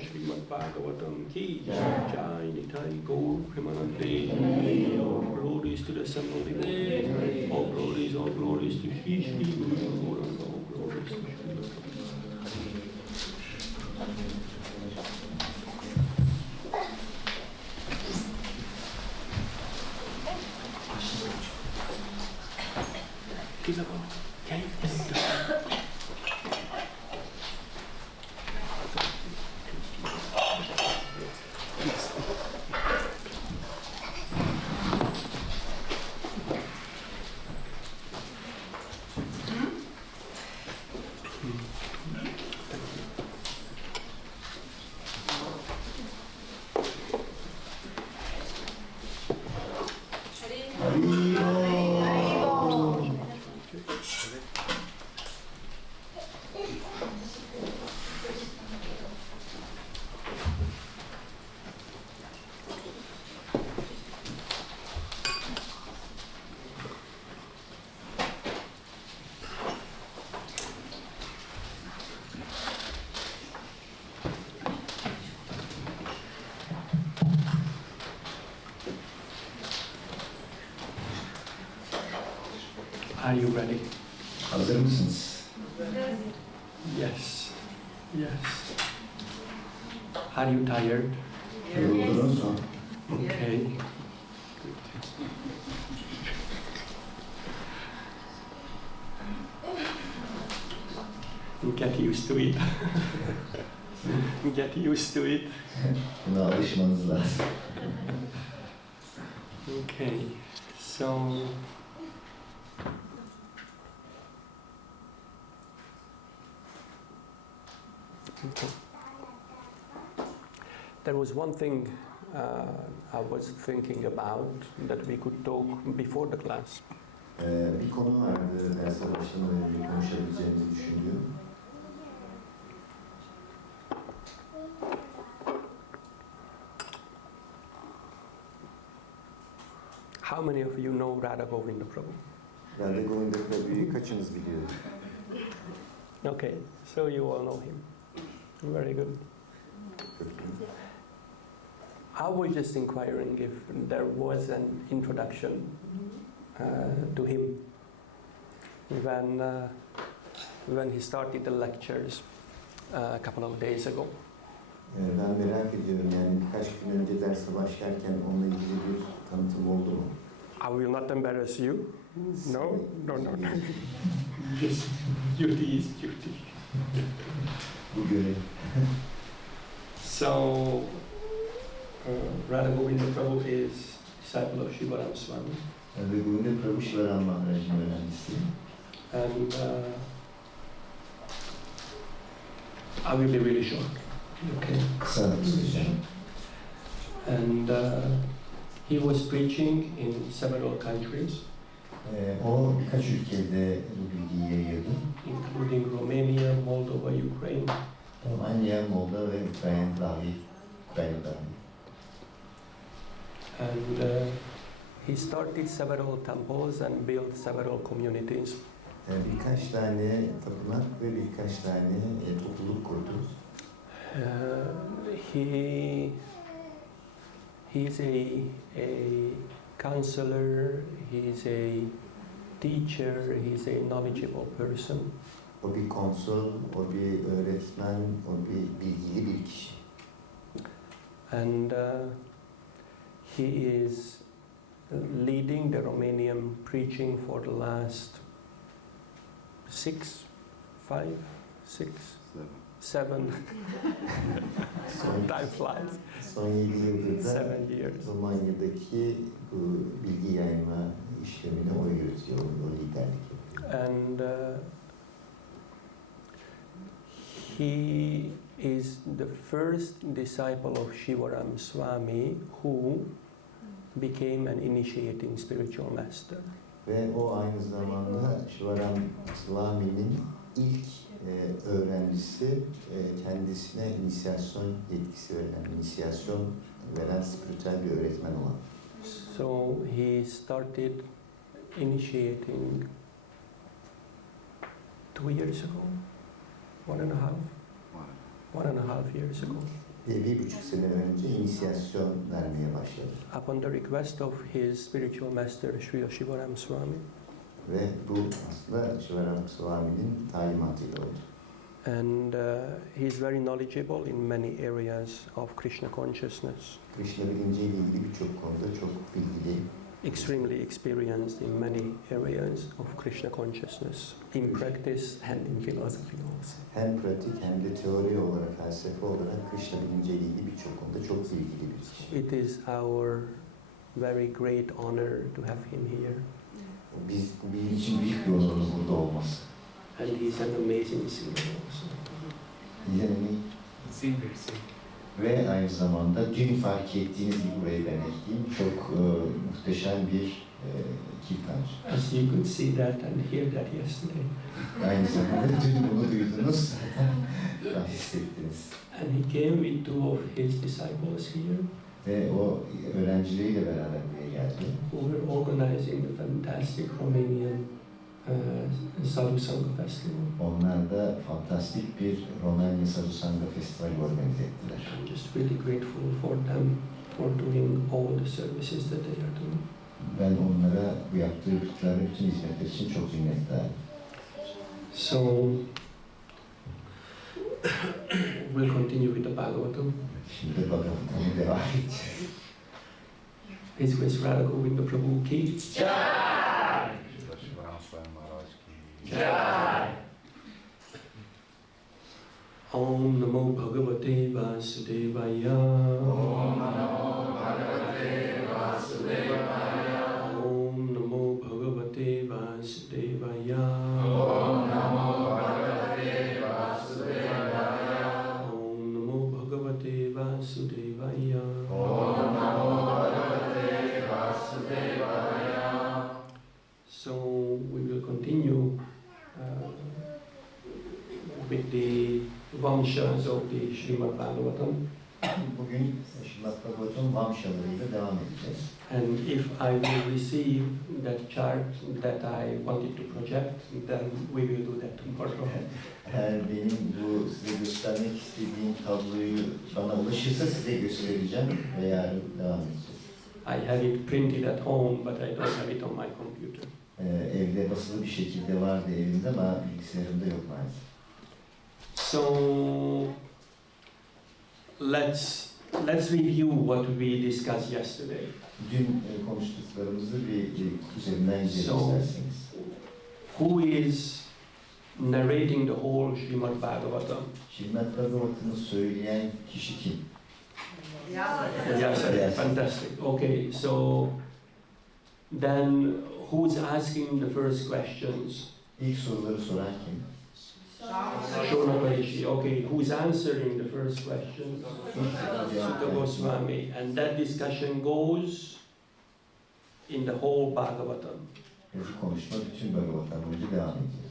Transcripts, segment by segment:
Srimad Bhagavatam'a GeneL Bakış. All glories to the assembly. All glories to Shri Shri Guru Goranga. All glories to Shri Are you ready? Hazır mısınız? Yes. Yes. Are you tired? Yoruldunuz mu? Okay. Get used to it. Get used to it. Buna alışmanız lazım. Okay. So there was one thing I was thinking about that we could talk before the class. Bir konu vardı derse başlamadan önce konuşabileceğimizi düşündüğüm. How many of you know Radha Govinda Prabhu? Radha Govinda Prabhu'yu kaçınız biliyor? Okay, so you all know him. Very good. Çok iyi. I was just inquiring if there was an introduction to him when he started the lectures a couple of days ago. Ben merak ediyorum yani birkaç gün önce derse başlarken onunla ilgili bir tanıtım oldu mu? I will not embarrass you. No, no, no, no. Yes, duty is duty. Bu görev. So, Radha Govinda Prabhu is disciple of Shivaram Swami. Radha Govinda Prabhu Shivaram Maharaj'ın öğrencisi. And I will be really short. Okay. Kısa tutacağım. And he was preaching in several countries, O birkaç ülkede bu bilgiyi yayıyordu. including Romania, Moldova, Ukraine. Romanya, Moldova ve Ukrayna dahil. And he started several temples and built several communities. Birkaç tane tapınak ve birkaç tane topluluk kurdu. He's a counselor, he's a teacher, he's a knowledgeable person. O bir konsul, o bir öğretmen, o bir bilgili bir kişi. And he is leading the Romanian preaching for the last 7 time flies. Son 7 yıldır da 7 years. Romanya'daki bu bilgi yayma işlemini o yürütüyor, o liderlik yapıyor. And he is the first disciple of Shivaram Swami who became an initiating spiritual master. Ve o aynı zamanda Shivaram Swami'nin ilk öğrencisi, kendisine inisiyasyon yetkisi veren, inisiyasyon veren spiritüel bir öğretmen olan. So he started initiating 2 years ago, 1.5 years ago. 1,5 sene önce inisiyasyon vermeye başladı. Upon the request of his spiritual master, Sri Shivaram Swami. Ve bu aslında Shivaram Swami'nin talimatıyla oldu. And he's very knowledgeable in many areas of Krishna consciousness. Krishna bilinciyle ilgili birçok konuda çok bilgili. Extremely experienced in many areas of Krishna consciousness, in practice and in philosophy also. Hem pratik hem de teori olarak, felsefe olarak Krishna bilinciyle ilgili birçok konuda çok bilgili bir kişi. It is our very great honor to have him here. Bizim için büyük bir onurumuz burada olması. And he's an amazing singer also. Ve aynı zamanda dün fark ettiğiniz gibi burayı ben ekleyeyim. Çok muhteşem bir gitar. As you could see that and hear that yesterday. Aynı zamanda dün bunu duydunuz, zaten hissettiniz. And he came with 2 of his disciples here. Ve o öğrencileriyle beraber buraya geldi. Who were organizing the fantastic Romanian Sadhu Sangha Festival. Onlar da fantastik bir Romanya Sadhu Sangha Festivali organize ettiler. I'm just really grateful for them for doing all the services that they are doing. Ben onlara bu yaptıkları bütün hizmetler için çok minnettarım. So, we'll continue with the Bhagavatam. Şimdi de Bhagavatam'a devam edeceğiz. His Grace Radha Govinda Prabhu ki Jai! Jai! Om Namo Bhagavate Vasudevaya. Om Namo Bhagavate Vasudevaya. Om Namo Bhagavate Vasudevaya. Om Namo Bhagavate Vasudevaya. Om Namo Bhagavate Vasudevaya. Om Namo Bhagavate Vasudevaya. So we will continue with the Vamshas of the Srimad Bhagavatam. Bugün Srimad Bhagavatam Vamshalarıyla devam edeceğiz. And if I will receive that chart that I wanted to project, then we will do that tomorrow. Eğer benim bu size göstermek istediğim tabloyu bana ulaşırsa size göstereceğim ve yarın devam edeceğiz. I have it printed at home, but I don't have it on my computer. Evde basılı bir şekilde vardı evimde ama bilgisayarımda yok maalesef. So let's review what we discussed yesterday. Dün konuştuklarımızı bir üzerinden gidelim isterseniz. Who is narrating the whole Srimad Bhagavatam? Srimad Bhagavatam'ı söyleyen kişi kim? Yes, fantastic. Okay, so then who's asking the first questions? İlk soruları soran kim? Shonakarishi. Okay, who's answering the first question? Sutta Goswami. And that discussion goes in the whole Bhagavatam. Bu konuşma bütün Bhagavatam boyunca devam ediyor.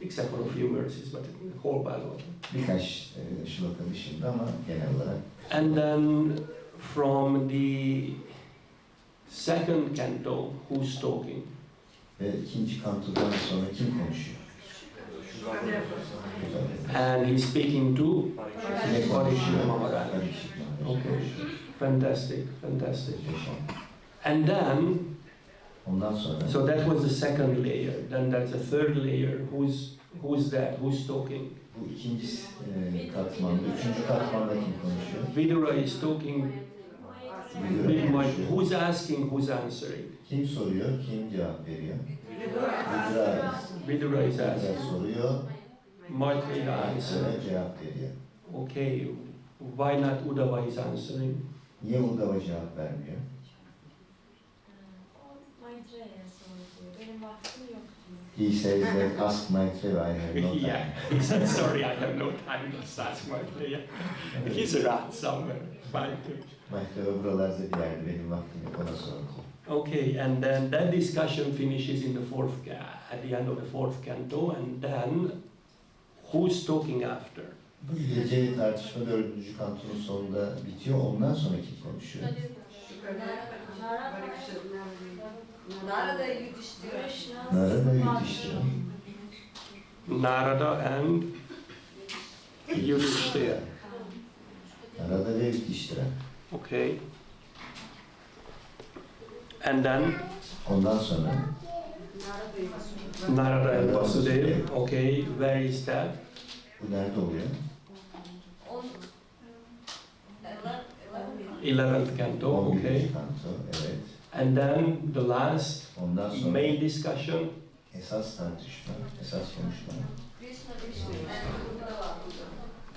Except for a few verses, but in the whole Bhagavatam. Birkaç şloka dışında ama genel olarak. And then from the second canto, who's talking? Ve ikinci kantodan sonra kim konuşuyor? And he's speaking to Parikshit Maharaj. Okay, fantastic, fantastic. And then, Ondan sonra so that was the second layer. Then there's a third layer. Who's that? Who's talking? bu ikinci katmanda, üçüncü katmanda kim konuşuyor? Vidura is talking. Vidura konuşuyor. Who's asking? Who's answering? Kim soruyor, kim cevap veriyor? Vidura is Vidura asking. soruyor, Maitreya answering. sonra cevap veriyor. Okay, why not Uddhava is answering? Niye Uddhava cevap vermiyor? Benim vaktim yok diyor. He says that ask Maitreya, I have no time. Yeah, he said, sorry, I have no time to ask Maitreya. He's around somewhere. Fine. Maitreya buralarda bir yerde, benim vaktim yok, ona sorun. Okay, and then that discussion finishes in the at the end of the fourth canto, and then who's talking after? Bu gece tartışma dördüncü kantonun sonunda bitiyor, ondan sonra kim konuşuyor? Narada Yudhishthira. Narada Yudhishthira. Narada and Yudhishthira. Narada ve Yudhishthira. Okay. And then Ondan sonra Narada and Vasudeva. Okay, where is that? bu nerede oluyor? 11th canto. Okay. Kanto, evet. And then the last Ondan sonra main discussion. esas tartışma, esas konuşma. Krishna Vishnu and Uddhava.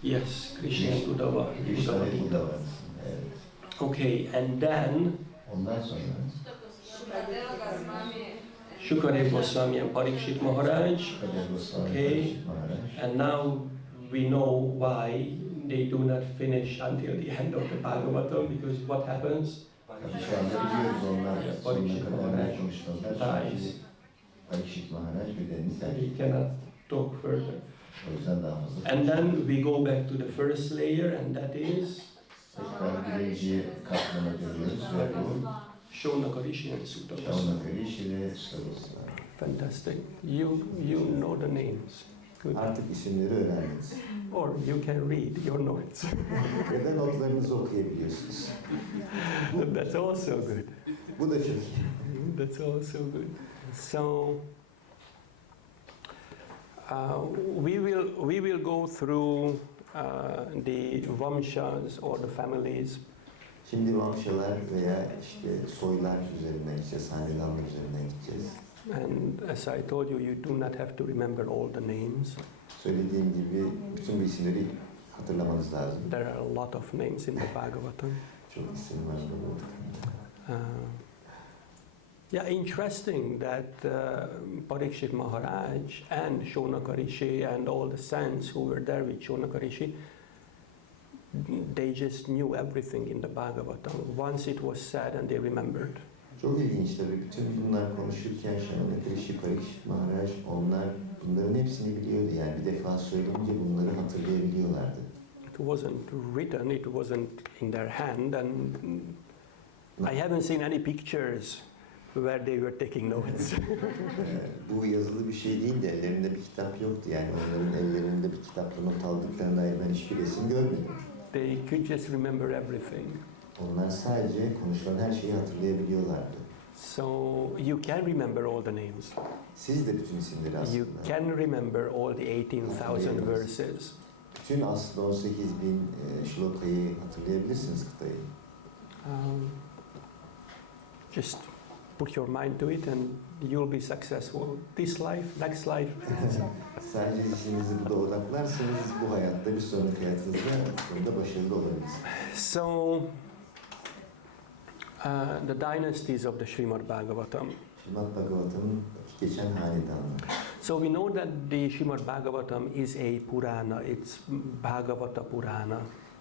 Yes, Krishna and Uddhava. Krishna ve Buddha var. Evet. Okay, and then Ondan sonra Shukadeva Goswami and Parikshit Maharaj. Kader Goswami, Okay. Parikshit Maharaj. And now we know why they do not finish until the end of the Bhagavatam, because what happens? Tabii şu anda biliyoruz onlar Parikshit sonuna kadar Maharaj ne konuşmalar. Çünkü dies. Parikshit Maharaj bedenini terk We etti. cannot talk further. O yüzden daha fazla. And then we go back to the first layer, and that is Tekrar birinci katmana dönüyoruz ve bu Shonakarishi and Sutta Goswami. Şaunakarishi ve Sutta Goswami. Fantastic. You know the names. Good. Artık isimleri öğrendiniz. Or you can read your notes. Ya da notlarınızı okuyabiliyorsunuz. That's also good. Bu da çok iyi. That's also good. So we will go through the vamshas or the families. Şimdi vamşalar veya işte soylar üzerinden gideceğiz, hanedanlar üzerinden gideceğiz. And as I told you, you do not have to remember all the names. Söylediğim gibi bütün bu isimleri hatırlamanız lazım. There are a lot of names in the Bhagavatam. Çok isim var burada. Yeah, interesting that Parikshit Maharaj and Shonaka Rishi and all the saints who were there with Shonaka Rishi, they just knew everything in the Bhagavatam. Once it was said and they remembered. Çok ilginç tabii. Bütün bunlar konuşurken Shonaka Rishi, Parikshit Maharaj, onlar bunların hepsini biliyordu. Yani bir defa söyleyince bunları hatırlayabiliyorlardı. It wasn't written, it wasn't in their hand, and I haven't seen any pictures where they were taking notes. Bu yazılı bir şey değil de ellerinde bir kitap yoktu. Yani onların ellerinde bir kitapla not aldıklarına dair ben hiçbir resim görmedim. They could just remember everything. Onlar sadece konuşulan her şeyi hatırlayabiliyorlardı. So you can remember all the names. Siz de bütün isimleri aslında. You can remember all the 18,000 verses. Bütün aslında 18.000 şlokayı hatırlayabilirsiniz kıtayı. Just put your mind to it and you'll be successful. This life, next life. Sadece zihninizi burada odaklarsanız bu hayatta bir sonraki hayatınızda sonunda başarılı olabilirsiniz. So, the dynasties of the Srimad Bhagavatam. Srimad Bhagavatam'ın geçen hanedanları. So we know that the Srimad Bhagavatam is a Purana, it's Bhagavata Purana.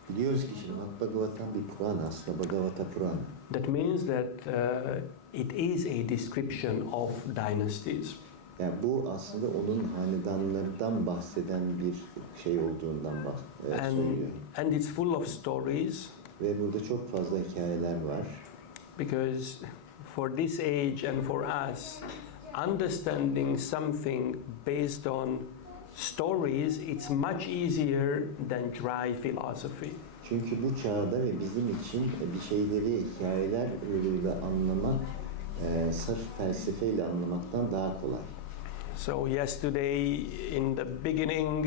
Biliyoruz ki Srimad Bhagavatam bir Purana, aslında Bhagavata Purana. That means that it is a description of dynasties. Yani bu aslında onun hanedanlardan bahseden bir şey olduğundan söylüyor. And it's full of stories. Ve burada çok fazla hikayeler var. Because for this age and for us, understanding something based on stories, it's much easier than dry philosophy. Çünkü bu çağda ve bizim için bir şeyleri hikayeler yoluyla anlamak, sırf felsefeyle anlamaktan daha kolay. So yesterday in the beginning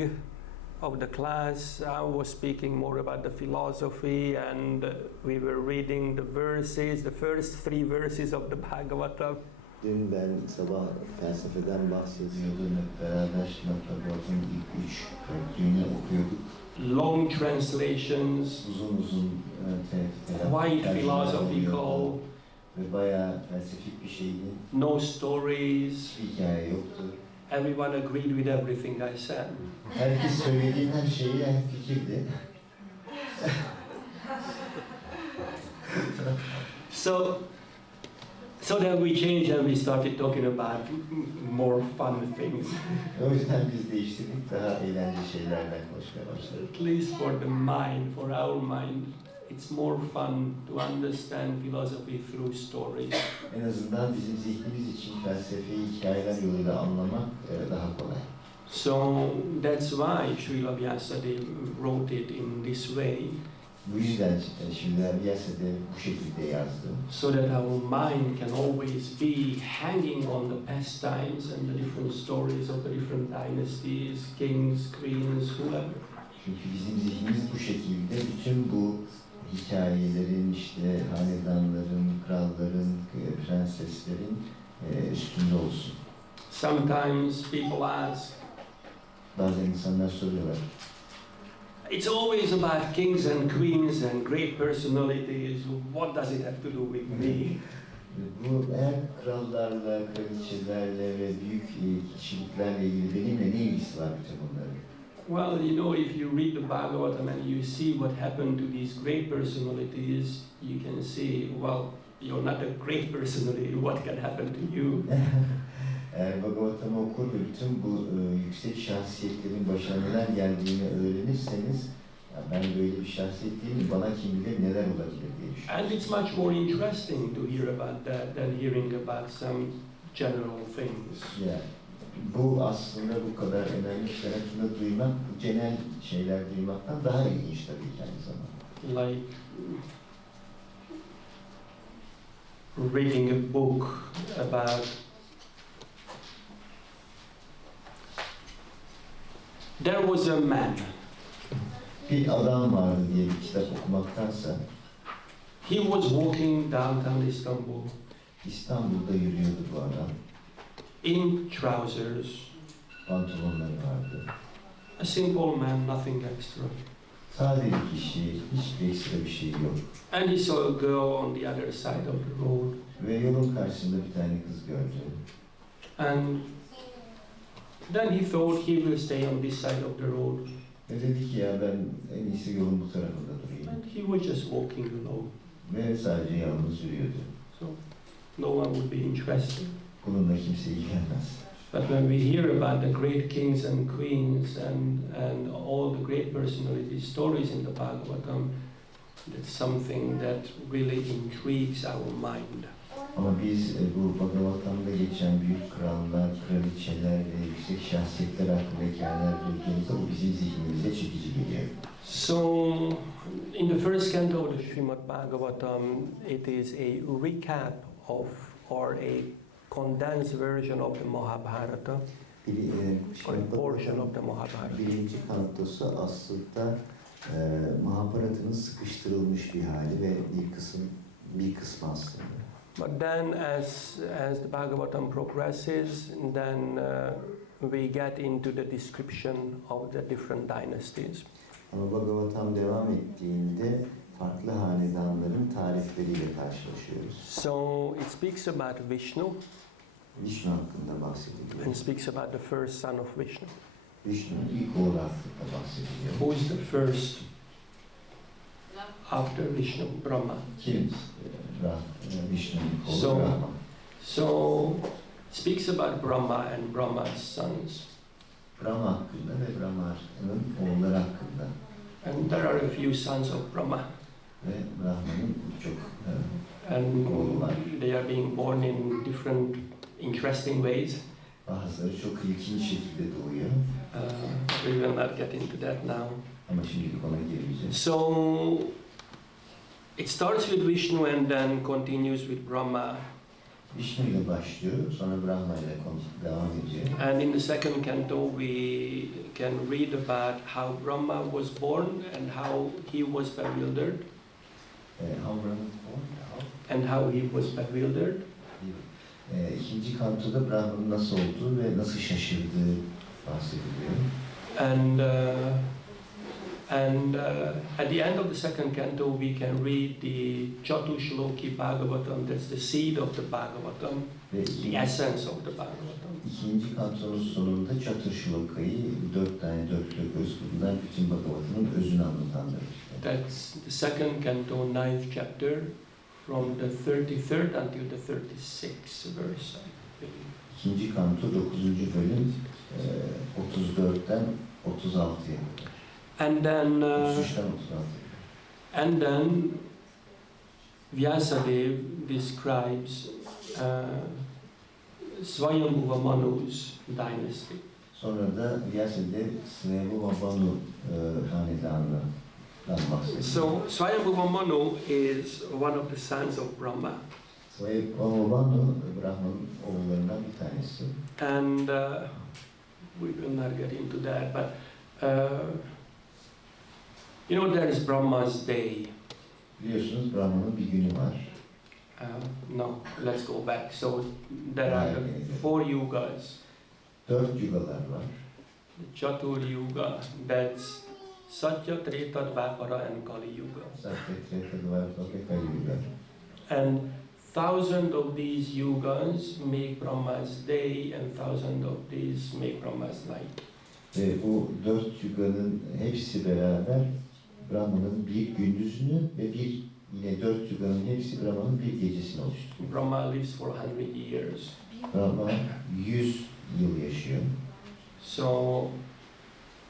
of the class, I was speaking more about the philosophy and we were reading the verses, the first 3 verses of the Bhagavatam. Dün ben sabah felsefeden bahsediyordum. Hep beraber Srimad Bhagavatam'ın ilk 3 bölümünü okuyorduk. Long translations, Uzun quite philosophical, ve bayağı felsefik bir şeydi. no stories. Hiçbir hikaye yoktu. Everyone agreed with everything I said. Herkes söylediğin her şeyi fikirdi. So then we changed and we started talking about more fun things. O yüzden biz değiştirdik, daha eğlenceli şeylerden konuşmaya başladık. At least for the mind, for our mind, it's more fun to understand philosophy through stories. En azından bizim zihnimiz için felsefeyi hikayeler yoluyla anlamak daha kolay. So that's why Srila Vyasadeva wrote it in this way. Bu yüzden şimdi Vyasadeva bu şekilde yazdı. So that our mind can always be hanging on the pastimes and the different stories of the different dynasties, kings, queens, whoever. Çünkü bizim zihnimiz bu şekilde bütün bu hikayelerin, işte hanedanların, kralların, prenseslerin üstünde olsun. Sometimes people ask, Bazen insanlar soruyorlar. it's always about kings and queens and great personalities. What does it have to do with me? Bu eğer krallarla, kraliçelerle ve büyük kişiliklerle ilgili benimle ne ilgisi var bütün bunların? Well, you know, if you read the Bhagavatam and you see what happened to these great personalities, you can see, well, you're not a great personality. What can happen to you? Eğer Bhagavatam'ı okur ve bütün bu yüksek şahsiyetlerin başına neler geldiğini öğrenirseniz, ya ben böyle bir şahsiyet değilim, bana kim bilir neler olabilir diye düşünüyorum. And it's much more interesting to hear about that than hearing about some general things. Yani, bu aslında bu kadar önemli işler hakkında duymak, bu genel şeyler duymaktan daha ilginç tabii ki aynı zamanda. Like, reading a book about there was a man. Bir adam vardı diye bir kitap okumaktansa He was walking downtown Istanbul İstanbul'da yürüyordu bu adam. in trousers. Pantolonları vardı. A simple man, nothing extra. Sade bir kişi, hiçbir ekstra bir şey yok. And he saw a girl on the other side of the road. Ve yolun karşısında bir tane kız gördü. And then he thought he will stay on this side of the road. Ve dedi ki ya ben en iyisi yolun bu tarafında durayım. And he was just walking alone. Ve sadece yalnız yürüyordu. So no one would be interested. Bununla kimse ilgilenmez. But when we hear about the great kings and queens and all the great personality stories in the Bhagavatam, that's something that really intrigues our mind. Ama biz bu Bhagavatam'da geçen büyük krallar, kraliçeler ve yüksek şahsiyetler hakkında hikayeler duyduğumuzda bu bizim zihnimize çekici geliyor. So, in the first canto of the Srimad Bhagavatam, it is a recap of or a condensed version of the Mahabharata, or a portion of the Mahabharata. Birinci kantosu aslında Mahabharata'nın sıkıştırılmış bir hali ve bir kısmı aslında. But then, as the Bhagavatam progresses, then we get into the description of the different dynasties. Ama Bhagavatam devam ettiğinde farklı hanedanların tarifleriyle karşılaşıyoruz. So it speaks about Vishnu Vishnu hakkında bahsediliyor. and speaks about the first son of Vishnu. Vishnu'nun ilk oğlu hakkında bahsediliyor. Who is the first after Vishnu? Brahma. Kim? Vishnu'nun ilk oğlu So- Brahma. So speaks about Brahma and Brahma's sons. Brahma hakkında ve Brahma'nın oğulları hakkında. And there are a few sons of Brahma. Ve Brahma'nın çok And oğullar. they are being born in different interesting ways. Bazıları çok ilginç şekilde doğuyor. We will not get into that now. Ama şimdilik ona girmeyeceğiz. So it starts with Vishnu and then continues with Brahma. Vishnu ile başlıyor, sonra Brahma ile devam ediyor. And in the second canto, we can read about how Brahma was born and how he was bewildered, How Brahma was born? and how he was bewildered. İkinci kantoda Brahma'nın nasıl olduğu ve nasıl şaşırdığı bahsediliyor. And at the end of the second canto, we can read the Chatushloki Bhagavatam. That's the seed of the Bhagavatam, Ve the essence of the Bhagavatam. ikinci kantonun sonunda Chatushloka'yı 4 tane dörtlü okuruz. Bunlar bütün Bhagavatam'ın özünü anlatandır. That's the second canto, 9th chapter, from the 33rd until the 36th verse, I believe. İkinci kanto 9. bölüm 34'ten 36'ya kadar. And then, 33'ten 36'ya. and then Vyasadev describes Swayambhuva Manu's dynasty. Sonra da Vyasadev Svayambhuva Manu hanedanından bahsediyor. So Swayambhuva Manu is one of the sons of Brahma, Svayambhuva Manu Brahma'nın oğullarından bir tanesi. and we will not get into that, but you know, there is Brahma's day. Biliyorsunuz Brahma'nın bir günü var. No, let's go back. So there are the 4 yugas. 4 yugalar var. The Chatur Yuga, that's Satya, Treta, Dvapara and Kali Yuga. Satya, Treta, Dvapara ve Kali Yuga. And thousands of these yugas make Brahma's day and thousands of these make Brahma's night. Ve bu 4 yuganın hepsi beraber Brahma'nın bir gündüzünü ve yine 4 yuganın hepsi Brahma'nın bir gecesini oluşturuyor. Brahma lives for 100 years. Brahma 100 yıl yaşıyor. So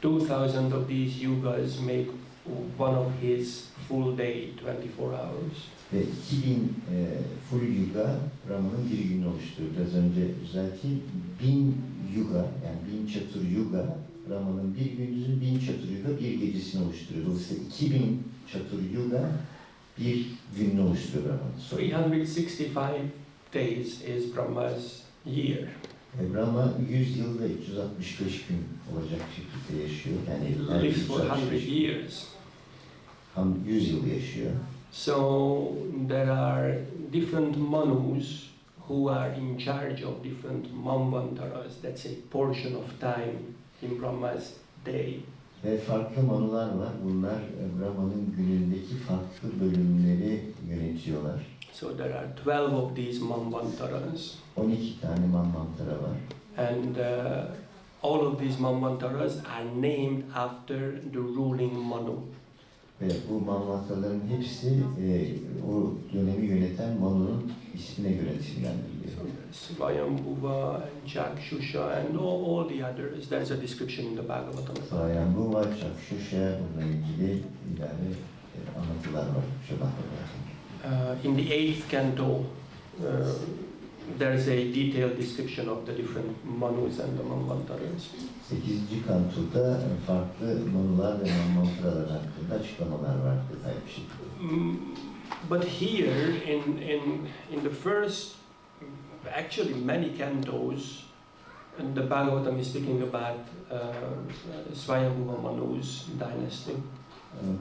2000 of these yugas make one of his full day, 24 hours. Ve 2000 full yuga Brahma'nın bir gününü oluşturuyor. Biraz önce düzelteyim. 1000 yuga yani 1000 çatur yuga Brahma'nın bir gündüzün 1000 çatur yuga bir gecesini oluşturuyor. Dolayısıyla 2000 çatur yuga bir gününü oluşturuyor Brahma'nın. 365 days is Brahma's year. Brahma 100 yıl ve 365 gün olacak şekilde yaşıyor. Yani her Lives for 100 365 gün. years. 100 yıl yaşıyor. So there are different manus who are in charge of different manvantaras. That's a portion of time in Brahma's day. Ve farklı manular var. Bunlar Brahma'nın günündeki farklı bölümleri yönetiyorlar. So there are 12 of these manvantaras. 12 tane manvantara var. And all of these manvantaras are named after the ruling manu. Ve bu manvantaların hepsi o dönemi yöneten manunun ismine göre isimlendiriliyor. So there's Svayambhuva and Chakshusha and all the others. There's a description in the Bhagavatam. Svayambhuva, Chakshusha, bununla ilgili ilave anlatılar var. In the 8th canto, there's a detailed description of the different manus and the manvantaras. 8. kantoda farklı manular ve manvantaralar hakkında açıklamalar var detaylı bir şekilde. But here in the first, actually many cantos, the Bhagavatam is speaking about Svayambhuva Manu's dynasty.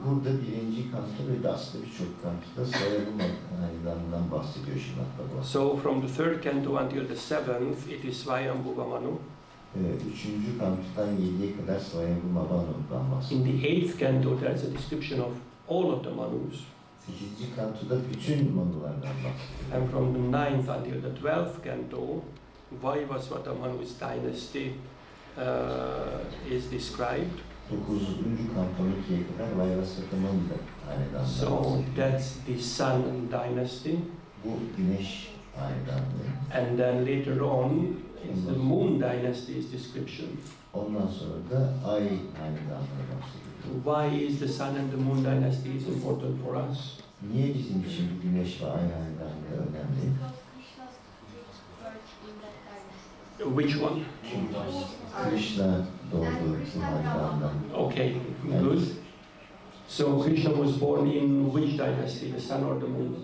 Burada 1. kanto ve aslında birçok kantoda Svayambhuva hanedanından bahsediyor Srimad Bhagavatam. So from the 3rd canto until the 7th, it is Svayambhuva Manu. 3. kantodan 7'ye kadar Svayambhuva Manu'dan bahsediyor. In the 8th canto, there's a description of all of the Manus. 8. kantoda bütün manulardan bahsediyor. And from the 9th until the 12th canto, Vaivasvata Manu's dynasty is described. 9. kantonun 2'ye kadar Vaivasvata Manu hanedanından So bahsediyor. that's the Sun dynasty. Bu güneş hanedanlığı. And then later on, it's the Moon dynasty's description. Ondan sonra da Ay hanedanlığı bahsediyor. Why is the Sun and the Moon dynasty is important for us? Niye bizim için bu güneş ve ay hanedanlığı önemli? Which one? Krishna doğdu bu hanedandan. Okay, good. So Krishna was born in which dynasty, the Sun or the Moon?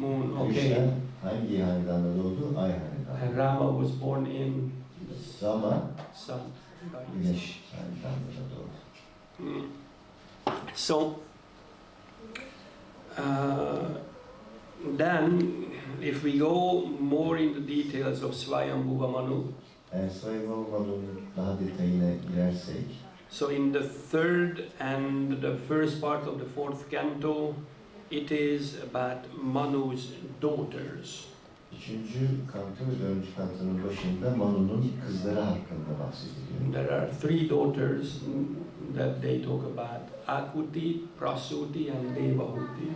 Moon, okay. Krishna hangi hanedanda doğdu? Ay hanedanlığı. And Rama was born in Rama Sun dynasty. güneş hanedandığında doğdu. So then, if we go more into details of Svayambhuva Manu, Eğer Svayambhuva Manu'nun daha detayına girersek, so in the 3rd and the first part of the 4th canto, it is about Manu's daughters. 3. kanto ve 4. kantonun başında Manu'nun kızları hakkında bahsediliyor. There are 3 daughters that they talk about: Akuti, Prasuti, and Devahuti.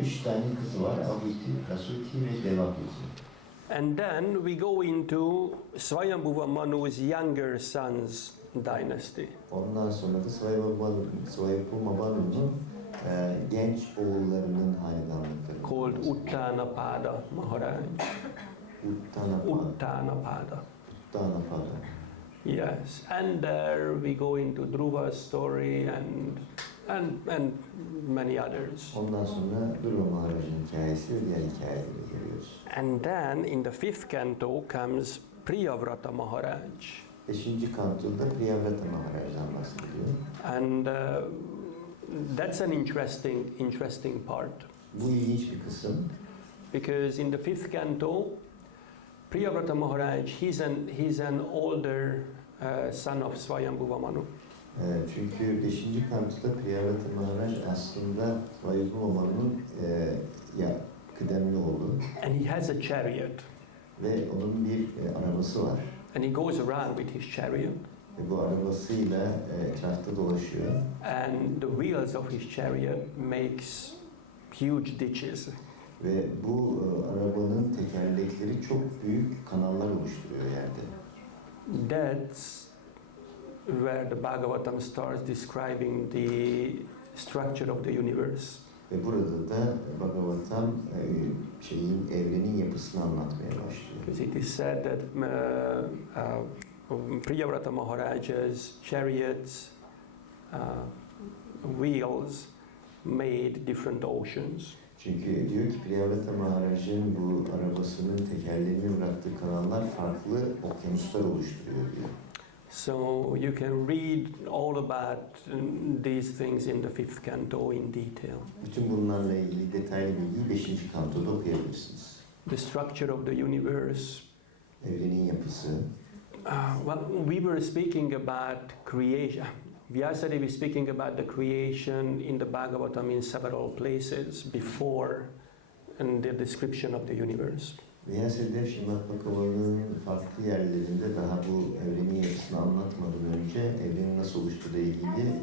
3 tane kızı var, Ahuti, Prasuti ve Devahuti. And then we go into Svayambhuva Manu's younger son's dynasty. Ondan sonra da Svayambhuva Manu'nun genç oğullarının hanedanlıkları. Called Uttanapada Maharaj. Uttanapada. Uttanapada. Yes, and there we go into Dhruva's story and many others. Ondan sonra Dhruva Maharaj'ın hikayesi ve diğer hikayeleri görüyoruz. And then in the 5th canto comes Priyavrata Maharaj. 5. kantoda Priyavrata Maharaj'dan bahsediyor. And that's an interesting part. Bu ilginç bir kısım. Because in the 5th canto, Priyavrata Maharaj, he's an older son of Svayambhuva Manu. Çünkü 5. kantoda Priyavrata Maharaj aslında Svayambhuva Manu'nun kıdemli oğlu. And he has a chariot. Ve onun bir arabası var. And he goes around with his chariot. Ve bu arabasıyla etrafta dolaşıyor. And the wheels of his chariot makes huge ditches. Ve bu arabanın tekerlekleri çok büyük kanallar oluşturuyor yerde. That's where the Bhagavatam starts describing the structure of the universe. Ve burada da Bhagavatam evrenin yapısını anlatmaya başlıyor. Because it is said that Priyavrata Maharaj's chariots wheels made different oceans. Çünkü diyor ki Priyavata Maharaj'ın bu arabasının tekerleğini bıraktığı kanallar farklı okyanuslar oluşturuyor diyor. So you can read all about these things in the 5th canto in detail. Bütün bunlarla ilgili detaylı bilgiyi 5. kantoda okuyabilirsiniz. The structure of the universe. Evrenin yapısı. Well, we were speaking about creation. Yesterday we were speaking about the creation in the Bhagavatam in several places before and the description of the universe. Vyasadeva Srimad Bhagavatam'ın farklı yerlerinde daha bu evrenin yapısını anlatmadan önce evrenin nasıl oluştuğuyla ilgili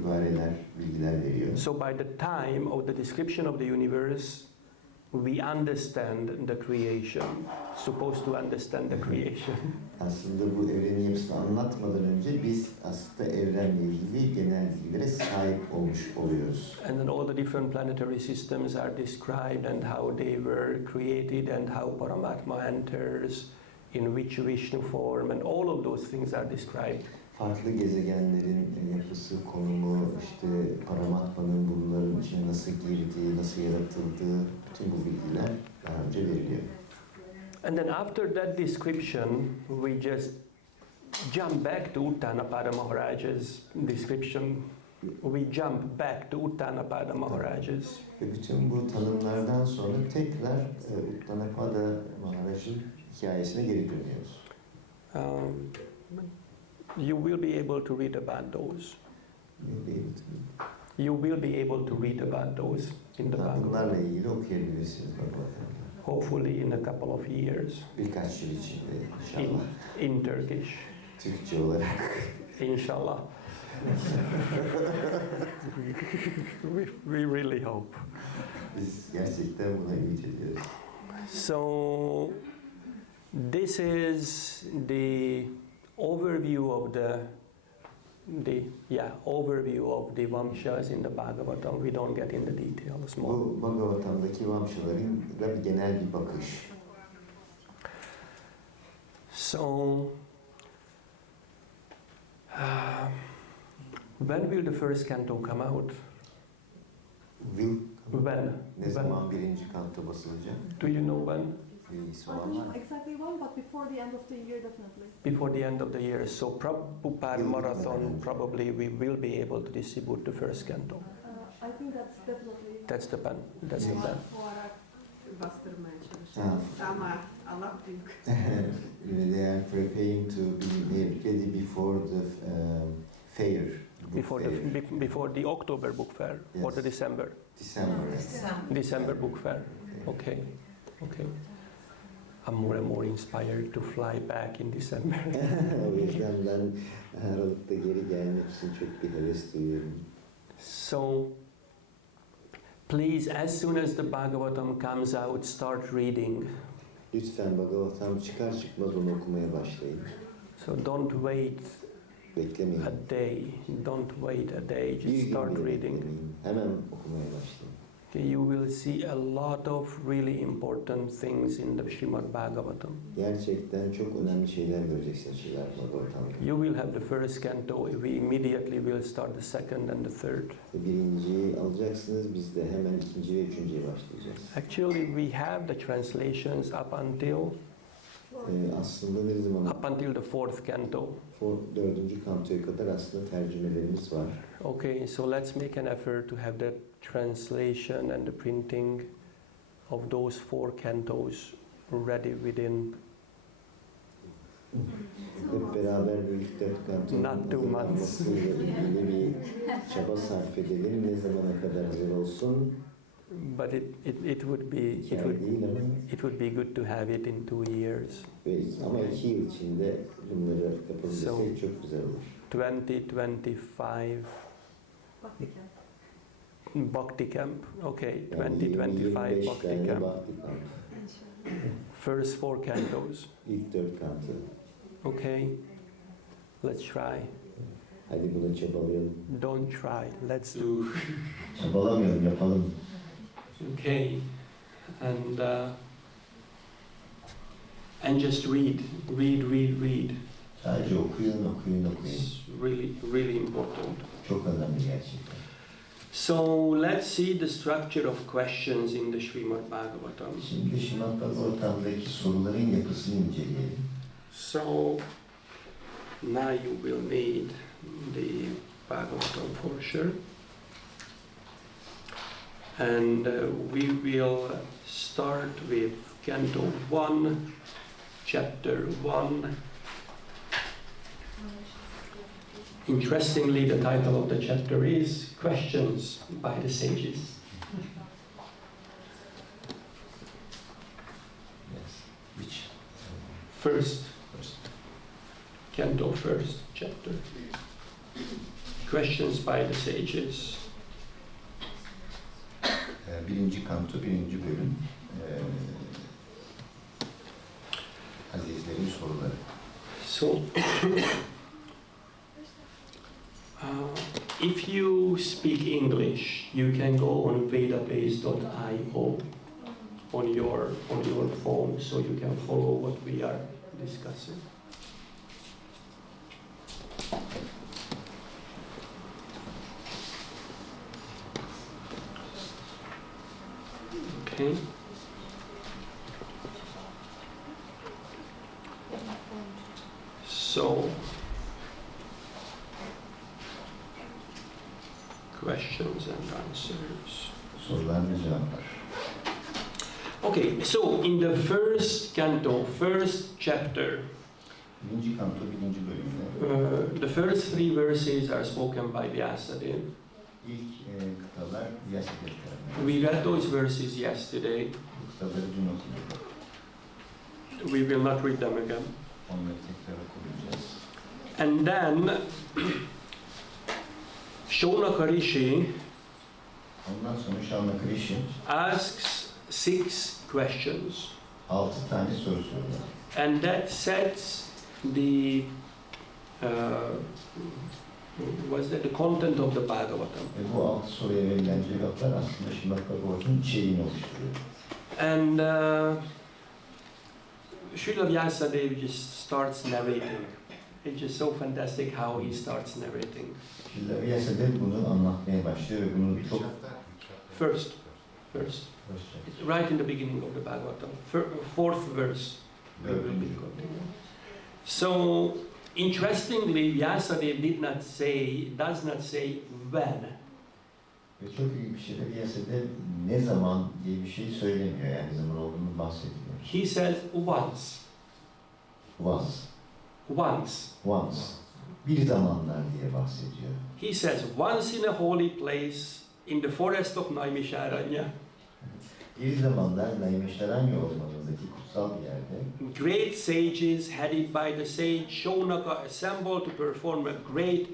ibareler, bilgiler veriyor. So by the time of the description of the universe, we understand the creation, supposed to understand the creation. Aslında bu evrenin yapısını anlatmadan önce biz aslında evrenle ilgili genel bilgilere sahip olmuş oluyoruz. And then all the different planetary systems are described and how they were created and how Paramatma enters, in which Vishnu form, and all of those things are described. Farklı gezegenlerin yapısı, konumu, işte Paramatma'nın bunların içine nasıl girdiği, nasıl yaratıldığı, bütün bu bilgiler daha önce veriliyor. And then after that description, we just jump back to Uttanapada Maharaj's description. We jump back to Uttanapada Maharaj's. Ve bütün bu tanımlardan sonra tekrar Uttanapada Maharaj'ın hikayesine geri dönüyoruz. You will be able to read about those. You will be able to read about those in the Bunlarla Bhagavatam. ilgili okuyabilirsiniz Bhagavatam'da. Hopefully in a couple of years. Birkaç yıl içinde inşallah. In Turkish. Türkçe olarak. Inshallah. we really hope. Biz gerçekten buna ümit ediyoruz. So this is the overview of the overview of the Vamshas in the Bhagavatam. We don't get in the details more. Bu Bhagavatam'daki Vamşaların da bir genel bir bakış. So when will the first canto come out? When? Ne zaman birinci kanto basılacak? Do you know when? Bilgisi olan var mı? Exactly one, but before the end of the year, definitely. Before the end of the year. So Prabhupada Marathon, probably we will be able to distribute the first canto. I think that's definitely. That's the plan. That's the plan. Olarak bastırmaya çalışıyoruz. Ama Allah büyük. They are preparing to be ready before the fair. Before the October book fair or the December book fair. Okay. I'm more and more inspired to fly back in December. O yüzden ben Aralık'ta geri gelmek için çok bir heves duyuyorum. So, please, as soon as the Bhagavatam comes out, start reading. Lütfen Bhagavatam çıkar çıkmaz onu okumaya başlayın. So don't wait Beklemeyin. a day. Don't wait a day. Bir Just gün start bile reading. beklemeyin. Hemen okumaya başlayın. Okay, you will see a lot of really important things in the Srimad Bhagavatam. Gerçekten çok önemli şeyler göreceksiniz Bhagavatam'da. You will have the first canto. We immediately will start the second and the third. Birinciyi alacaksınız, biz de hemen ikinci ve üçüncüye başlayacağız. Actually, we have the translations Aslında ne zaman? up until the fourth canto. Dördüncü kantoya kadar aslında tercümelerimiz var. Okay, so let's make an effort to have the translation and the printing of those 4 cantos ready within Hep beraber bu ilk 4 kantonun Not 2 months. hazırlanmasıyla ilgili bir çaba sarf edelim. Ne zamana kadar hazır olsun? But it would be good to have it in 2 years. Ama 2 yıl içinde bunları yapabilirsek çok güzel olur. 2025 Bhakti Camp. Okay, Yani 2025 25 Bhakti tane Camp. Bhakti Camp. First 4 cantos. İlk 4 kanto. Okay, let's try. Hadi buna çabalayalım. Don't try. Let's do. Çabalamayalım, yapalım. Okay, and just read. Sadece okuyun. It's really important. Çok önemli gerçekten. So let's see the structure of questions in the Srimad Bhagavatam. Şimdi Srimad Bhagavatam'daki soruların yapısını inceleyelim. So now you will need the Bhagavatam for sure. And we will start with Canto 1, Chapter 1. Interestingly, the title of the chapter is Questions by the Sages. Yes. Which? First, Canto 1st chapter. Questions by the Sages. Birinci kanto, birinci bölüm. Azizlerin soruları. So, if you speak English, you can go on vedabase.io on your phone, so you can follow what we are discussing. Okay. So, questions and answers. Sorular ve cevaplar. Okay, so in the first canto, first chapter, Birinci kanto, birinci bölümde the first 3 verses are spoken by Vyasadeva. ilk kıtalar Vyasadeva tarafından. We read those verses yesterday. Bu kıtaları dün okuduk. We will not read them again. Onları tekrar okuyacağız. And then Shaunaka Rishi Ondan sonra Shaunaka Rishi asks 6 questions, 6 tane soru soruyor. and that sets the the content of the Bhagavatam. Ve bu 6 soruya verilen cevaplar aslında Srimad Bhagavatam'ın içeriğini oluşturuyor. And Srila Vyasadeva just starts narrating. It's just so fantastic how he starts narrating. Srila Vyasadeva bunu anlatmaya başlıyor ve bunu çok First. It's right in the beginning of the Bhagavatam, 4th verse. We will be continuing. So, interestingly, Vyasadeva does not say when. Ve çok iyi bir şey de Vyasadeva ne zaman diye bir şey söylemiyor, yani zaman olduğunu bahsetmiyor. He says once. Once. Bir zamanlar diye bahsediyor. He says once in a holy place in the forest of Naimisharanya. Bir zamanlar Naimisharanya ormanındaki kutsal bir yerde Great sages headed by the sage Shaunaka assembled to perform a great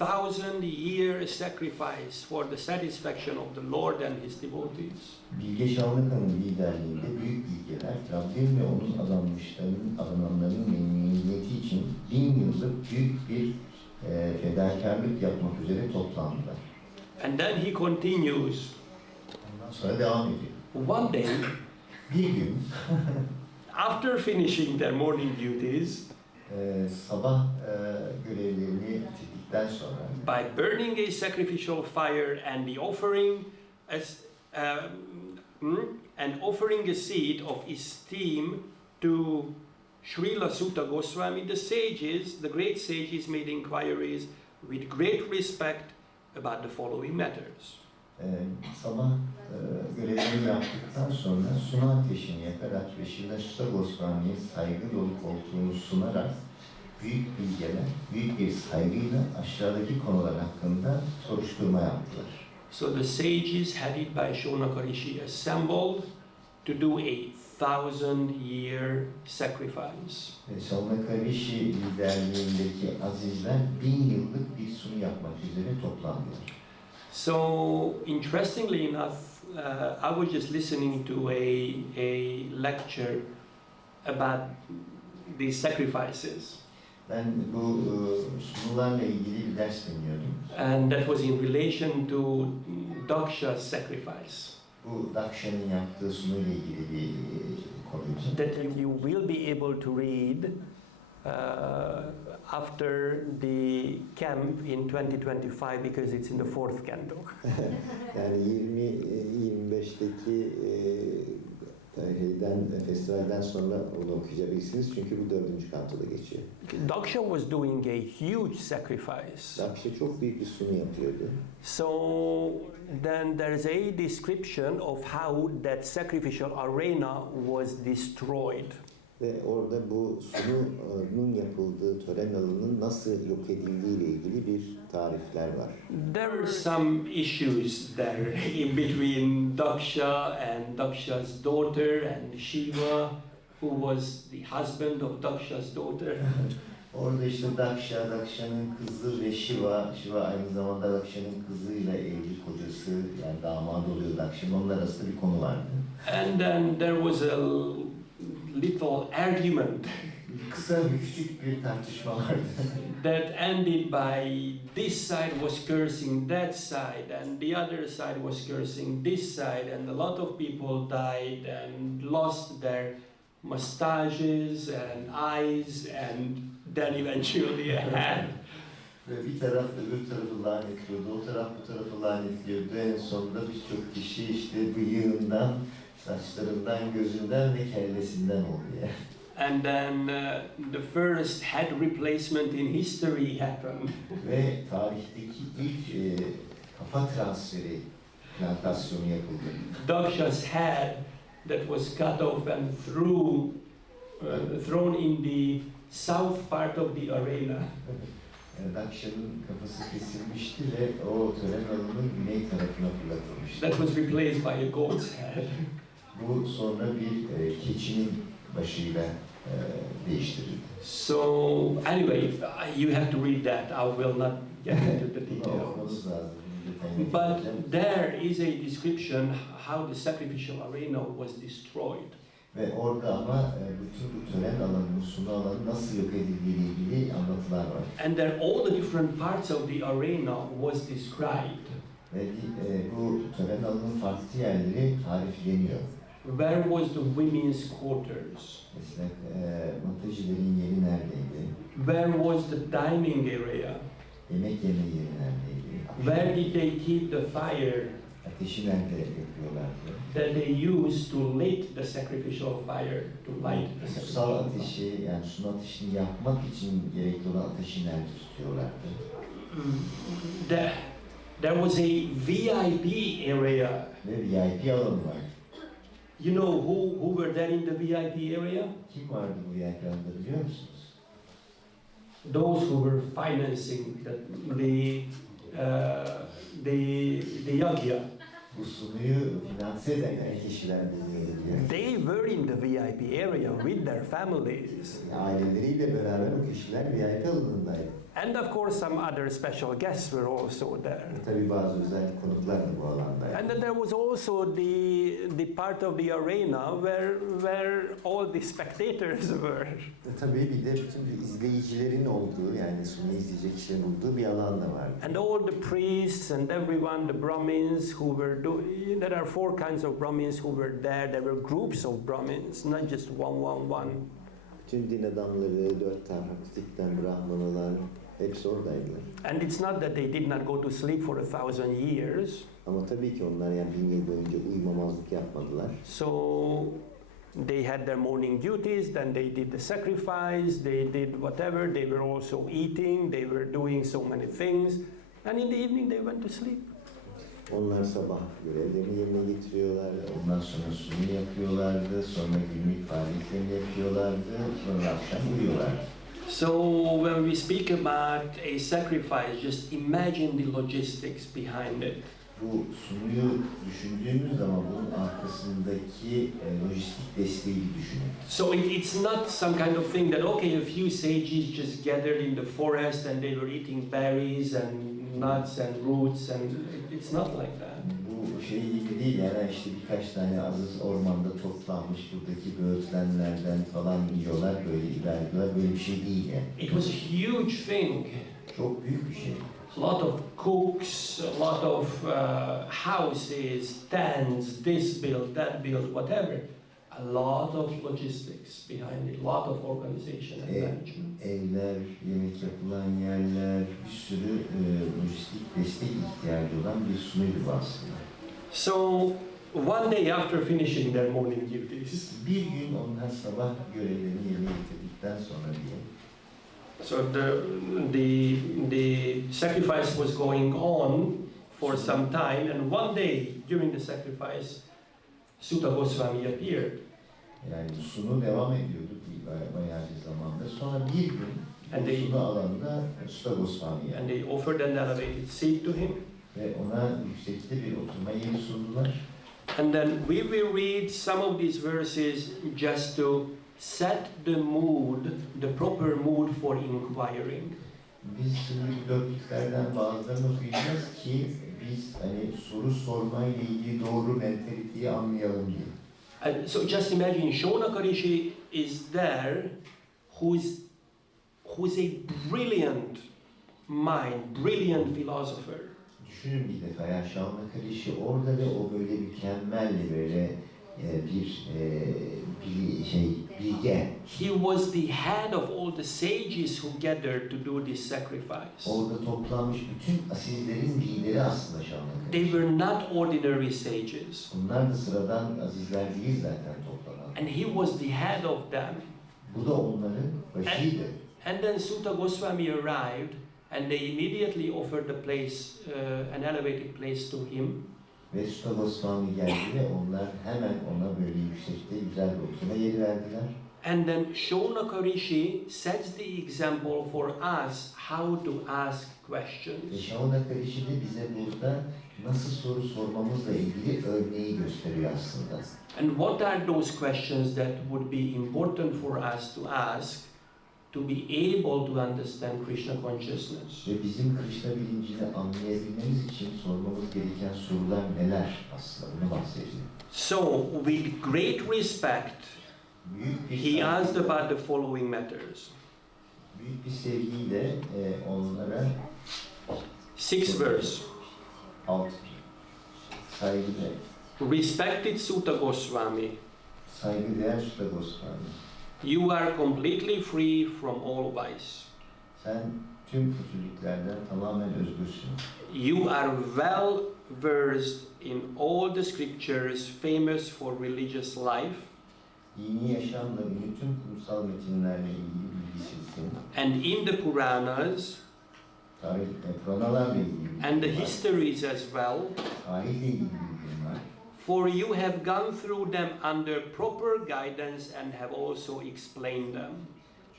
1,000-year sacrifice for the satisfaction of the Lord and his devotees. Bilge Shaunaka'nın liderliğinde büyük bilgeler Rabbim ve onun adananların memnuniyeti için 1000 yıllık büyük bir fedakarlık yapmak üzere toplandılar. And then he continues. Ondan sonra devam ediyor. One day, Bir gün after finishing their morning duties, sabah görevlerini bitirdikten sonra by burning a sacrificial fire and the offering a seed of esteem to Srila Sutta Goswami, the great sages made inquiries with great respect about the following matters. Sabah görevini yaptıktan sonra suna ateşini yakarak ve Srila Sutta Goswami'ye saygı dolu koltuğunu sunarak büyük bilgeler, büyük bir saygıyla aşağıdaki konular hakkında soruşturma yaptılar. So the sages headed by Shaunaka Rishi assembled to do a 1,000-year sacrifice. Shaunaka Rishi liderliğindeki azizler 1000 yıllık bir sunu yapmak üzere toplandılar. So interestingly enough, I was just listening to a lecture about these sacrifices. Ben bu sunularla ilgili bir ders dinliyordum. And that was in relation to Daksha's sacrifice. Bu Daksha'nın yaptığı sunuyla ilgili bir konuydu. That you will be able to read after the camp in 2025 because it's in the fourth canto. Yani 20-25'teki festivalden sonra onu okuyacaksınız çünkü bu 4. kantoda geçiyor. Daksha was doing a huge sacrifice. Daksha çok büyük bir sunu yapıyordu. So then there's a description of how that sacrificial arena was destroyed. Ve orada bu sununun yapıldığı tören alanının nasıl yok edildiği ile ilgili bir tarifler var. There are some issues there in between Daksha and Daksha's daughter and Shiva, who was the husband of Daksha's daughter. Orada işte Daksha'nın kızı ve Shiva aynı zamanda Daksha'nın kızıyla evli kocası, yani damadı oluyor Daksha'nın, onlar arasında bir konu vardı. And then there was a little argument Kısa küçük bir tartışma vardı. that ended by this side was cursing that side and the other side was cursing this side, and a lot of people died and lost their mustaches and eyes and then eventually a head. Ve bir taraf öbür tarafı lanetliyordu, o taraf bu tarafı lanetliyordu. En sonunda birçok kişi işte bıyığından, saçlarından, gözünden ve kellesinden oluyor. And then the first head replacement in history happened. Ve tarihteki ilk kafa transferi, plantasyonu yapıldı. Daksha's head that was cut off and thrown in the south part of the arena. Daksha'nın kafası kesilmişti ve o tören alanının güney tarafına fırlatılmıştı. That was replaced by a goat's head. Bu sonra bir keçinin başıyla değiştirildi. So anyway, you have to read that. I will not get into the details. But there is a description how the sacrificial arena was destroyed. Ve orada ama bütün bu tören alanının, sunu alanı nasıl yok edildiği ile ilgili anlatılar var. And then all the different parts of the arena was described. Ve bu tören alanının farklı yerleri tarifleniyor. Where was the women's quarters? Mesela montajcilerin yeri neredeydi? Where was the dining area? Yemek yeme yeri neredeydi? Where did they keep the fire Ateşi nerede yapıyorlardı? that they used to lit the sacrificial fire, to light the Kutsal sacrificial fire? ateşi, yani sunu ateşini yapmak için gerekli olan ateşi nerede tutuyorlardı? There was a VIP area. Ve VIP alanı var. You know who were there in the VIP area? Kim vardı bu VIP alanında biliyor musunuz? Those who were financing the yagya. Bu sunuyu finanse eden kişiler bulunuyordu diyor. They were in the VIP area with their families. Aileleriyle beraber o kişiler VIP alanındaydı. And of course some other special guests were also there. Tabii bazı özel konuklar da bu alandaydı. And then there was also the part of the arena where all the spectators were. Tabii bir de bütün izleyicilerin olduğu, yani sunuyu izleyecek kişilerin olduğu bir alan da vardı. And all the priests and everyone, the Brahmins who were doing, there are 4 kinds of Brahmins who were there. There were groups of Brahmins, not just one. Bütün din adamları, 4 tipten Brahmanalar, hepsi oradaydılar. And it's not that they did not go to sleep for 1,000 years. Ama tabii ki onlar yani 1000 yıl boyunca uyumamazlık yapmadılar. So they had their morning duties, then they did the sacrifice, they did whatever, they were also eating, they were doing so many things, and in the evening they went to sleep. Onlar sabah görevlerini yerine getiriyorlar, ondan sonra sunu yapıyorlardı, sonra günlük faaliyetlerini yapıyorlardı, sonra akşam uyuyorlardı. So when we speak about a sacrifice, just imagine the logistics behind it. Bu sunuyu düşündüğümüz zaman bunun arkasındaki lojistik desteği düşünün. So it's not some kind of thing that, okay, a few sages just gathered in the forest and they were eating berries and nuts and roots, and it's not like that. Bu şey gibi değil, yani işte birkaç tane azız ormanda toplanmış buradaki böğürtlenlerden falan yiyorlar, böyle ilerliyorlar, böyle bir şey değil yani. It was a huge thing. Çok büyük bir şey. A lot of cooks, a lot of houses, tents, this build, that build, whatever. a lot of logistics behind it, a lot of organization and management. Evler, yemek yapılan yerler, bir sürü lojistik destek ihtiyacı olan bir sunuydu bu aslında. So one day after finishing their morning duties, Bir gün onlar sabah görevlerini yerine getirdikten sonra diye, so the sacrifice was going on for some time, and one day during the sacrifice, Sutta Goswami appeared. yani sunu devam ediyordu bayağı bir zamanda. Sonra bir gün sunu alanında Sutta Goswami And geldi. they offered an elevated seat to him. Ve ona yüksekte bir oturma yeri sundular. And then we will read some of these verses just to set the mood, the proper mood for inquiring. Biz şimdi dörtlüklerden bazılarını okuyacağız ki biz hani soru sormayla ilgili doğru mentaliteyi anlayalım diye. And so just imagine Shonakarishi is there, who's a brilliant mind, brilliant philosopher. Düşünün bir defa ya Şavnakarishi orada ve o böyle mükemmel böyle bilge. He was the head of all the sages who gathered to do this sacrifice. Orada toplanmış bütün asizlerin lideri aslında Şavnakarishi. They were not ordinary sages. Bunlar da sıradan azizler değil zaten toplanan. And he was the head of them. Bu da onların başıydı. And then Sutta Goswami arrived, and they immediately offered the place, an elevated place to him. Ve Sutta Goswami geldi ve onlar hemen ona böyle yüksekte güzel bir oturma yeri verdiler. And then Shonakarishi sets the example for us how to ask Ve questions. Şavnakarishi de bize burada nasıl soru sormamızla ilgili örneği gösteriyor aslında. And what are those questions that would be important for us to ask to be able to understand Krishna consciousness? Ve bizim Krishna bilincini anlayabilmemiz için sormamız gereken sorular neler aslında bunu bahsediyor. So, with great respect, he asked about the following matters. Büyük bir sevgiyle onlara 6th verse. Saygıdeğer Respected Sutta Goswami, Sutta Goswami, you are completely free from all vice. sen tüm kötülüklerden tamamen özgürsün. You are well versed in all the scriptures famous for religious life, Dini yaşamla bütün kutsal metinlerle ilgili bilgisizsin. and in the Puranas, Puranalarla ilgili and the bilgin var. histories as well. Tarihle ilgili bilgin var. For you have gone through them under proper guidance and have also explained them.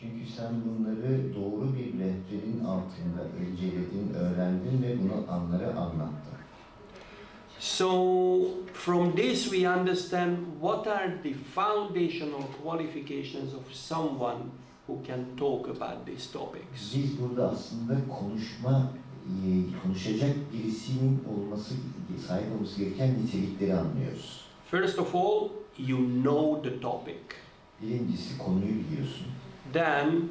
Çünkü sen bunları doğru bir rehberin altında inceledin, öğrendin ve bunu onlara anlattın. So, from this we understand what are the foundational qualifications of someone who can talk about these topics. Biz burada aslında konuşacak birisinin sahip olması gereken nitelikleri anlıyoruz. First of all, you know the topic. Birincisi konuyu biliyorsun. Then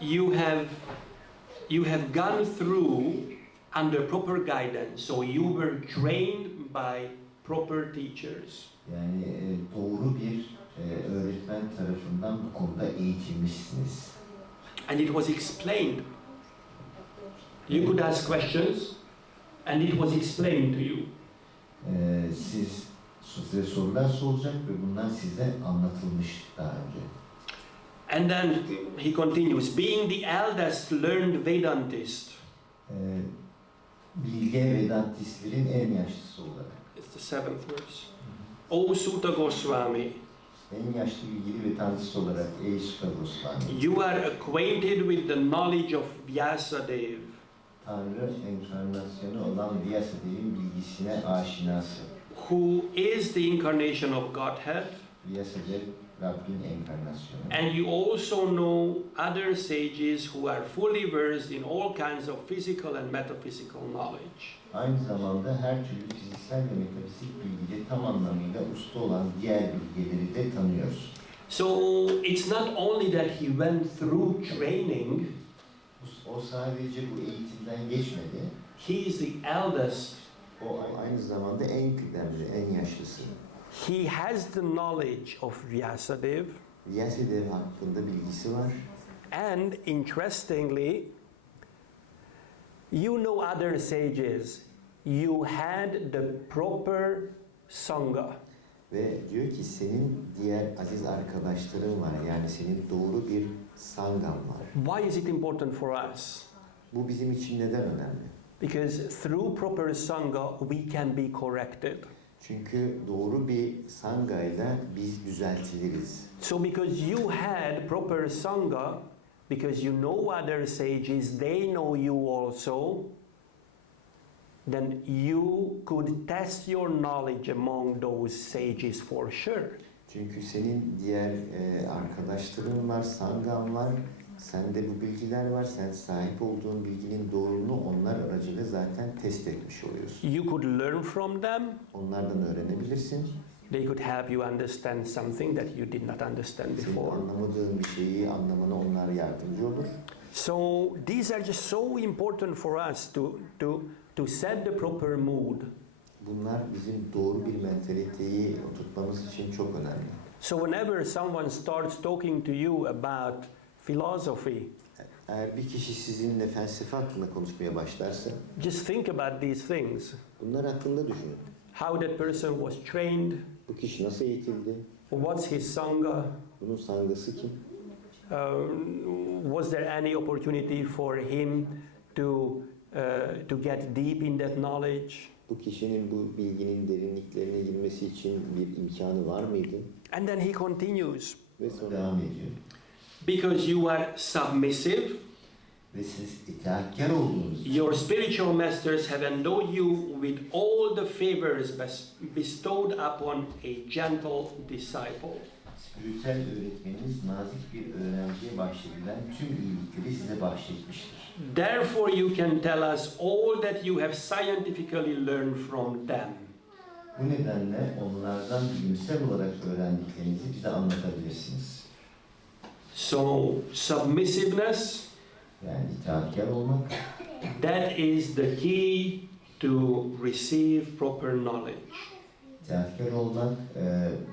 you have gone through under proper guidance, so you were trained by proper teachers. Yani doğru bir öğretmen tarafından bu konuda eğitilmişsiniz. And it was explained. You could ask questions, and it was explained to you. Size sorular soracak ve bunlar size anlatılmış daha önce. And then he continues, being the eldest learned Vedantist. Bilge Vedantistlerin en yaşlısı olarak. It's the 7th verse. O Sutta Goswami, En yaşlı bilgili Vedantist olarak ey Sutta Goswami. you are acquainted with the knowledge of Vyasadeva, Tanrı enkarnasyonu olan Vyasadev'in bilgisine aşinası. who is the incarnation of Godhead, Vyasadev Rabbin enkarnasyonu. and you also know other sages who are fully versed in all kinds of physical and metaphysical knowledge. Aynı zamanda her türlü fiziksel ve metafizik bilgide tam anlamıyla usta olan diğer bilgeleri de tanıyoruz. So it's not only that he went through training, O sadece bu eğitimden geçmedi. he is the eldest O aynı zamanda en kıdemli, en yaşlısı. He has the knowledge of Vyasadeva. Vyasadeva hakkında bilgisi var. And interestingly, you know other sages, you had the proper sangha. Ve diyor ki senin diğer aziz arkadaşların var. Yani senin doğru bir sangan var. Why is it important for us? Bu bizim için neden önemli? Because through proper sangha, we can be corrected. Çünkü doğru bir sangayla biz düzeltiliriz. So because you had proper sangha, because you know other sages, they know you also, then you could test your knowledge among those sages for sure. Çünkü senin diğer arkadaşların var, sangan var. Sende bu bilgiler var. Sen sahip olduğun bilginin doğruluğunu onlar aracılığıyla zaten test etmiş oluyorsun. You could learn from them. Onlardan öğrenebilirsin. They could help you understand something that you did not understand Senin before. anlamadığın bir şeyi anlamana onlar yardımcı olur. So these are just so important for us to set the proper mood. Bunlar bizim doğru bir mentaliteyi oturtmamız için çok önemli. So whenever someone starts talking to you about philosophy, Eğer bir kişi sizinle felsefe hakkında konuşmaya başlarsa, just think about these things. bunlar hakkında düşünün. How that person was trained, Bu kişi nasıl eğitildi? what's his sangha, Bunun sangası kim? was there any opportunity for him to get deep in that knowledge? Bu kişinin bu bilginin derinliklerine girmesi için bir imkanı var mıydı? And then he continues. Ve sonra devam ediyor. Because you are submissive, Ve siz itaatkar olduğunuz için your spiritual masters have endowed you with all the favors bestowed upon a gentle disciple. spiritüel öğretmeniniz nazik bir öğrenciye bahşedilen tüm iyilikleri size bahşetmiştir. Therefore you can tell us all that you have scientifically learned from them. Bu nedenle onlardan bilimsel olarak öğrendiklerinizi bize anlatabilirsiniz. So submissiveness, Yani itaatkar olmak, that is the key to receive proper knowledge. itaatkar olmak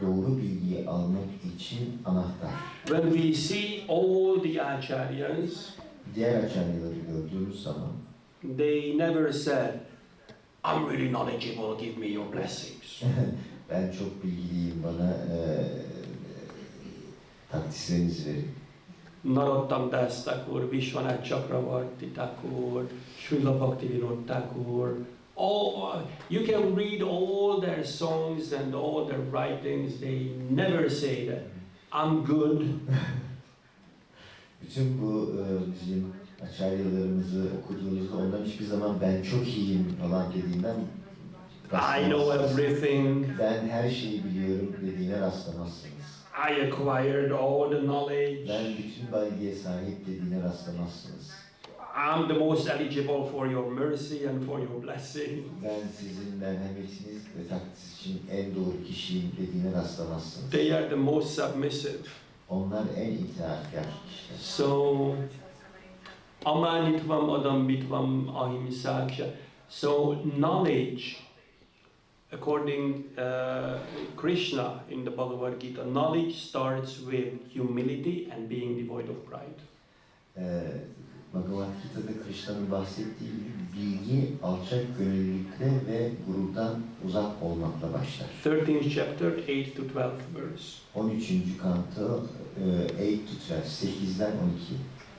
doğru bilgiyi almak için anahtar. When we see all the acharyas, Diğer acayipleri gördüğümüz zaman they never said, I'm really knowledgeable, give me your blessings. ben çok bilgiliyim, bana takdislerinizi verin. Narottam Das Thakur, Vishwanath Chakravarti Thakur, Srila Bhaktivinoda Thakur. All, you can read all their songs and all their writings. They never say that I'm good. Bütün bu bizim acayiplerimizi okuduğunuzda ondan hiçbir zaman ben çok iyiyim falan dediğinden I know everything. ben her şeyi biliyorum dediğine rastlamazsınız. I acquired all the knowledge. Ben bütün bilgiye sahip dediğine rastlamazsınız. I'm the most eligible for your mercy and for your blessing. Ben sizin merhametiniz ve takdis için en doğru kişiyim dediğine rastlamazsınız. They are the most submissive. Onlar en itaatkar kişiler. So, amanitvam adambitvam ahimsaksha. So, knowledge, according Krishna in the Bhagavad Gita, knowledge starts with humility and being devoid of pride. Bhagavad Gita'da Krishna'nın bahsettiği gibi bilgi alçak gönüllülükle ve gururdan uzak olmakla başlar. 13th chapter, 8 to 12 verse. 13. kanto 8 to 12, 8'den 12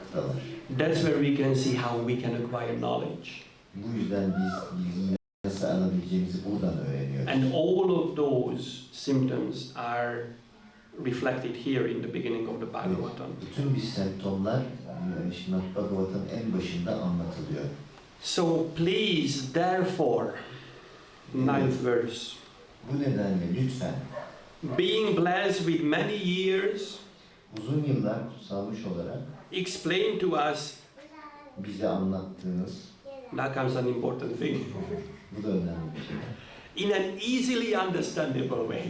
kıtalar. That's where we can see how we can acquire knowledge. Bu yüzden biz bilgiyi nasıl alabileceğimizi buradan öğreniyoruz. And all of those symptoms are reflected here in the beginning of the Bhagavatam. Bütün bu semptomlar Srimad Bhagavatam'ın en başında anlatılıyor. So please, therefore, 9th verse. Bu nedenle lütfen Being blessed with many years, uzun yıllar kutsalmış olarak explain to us, bize anlattığınız, now comes an important thing, bu da önemli bir şey. in an easily understandable way.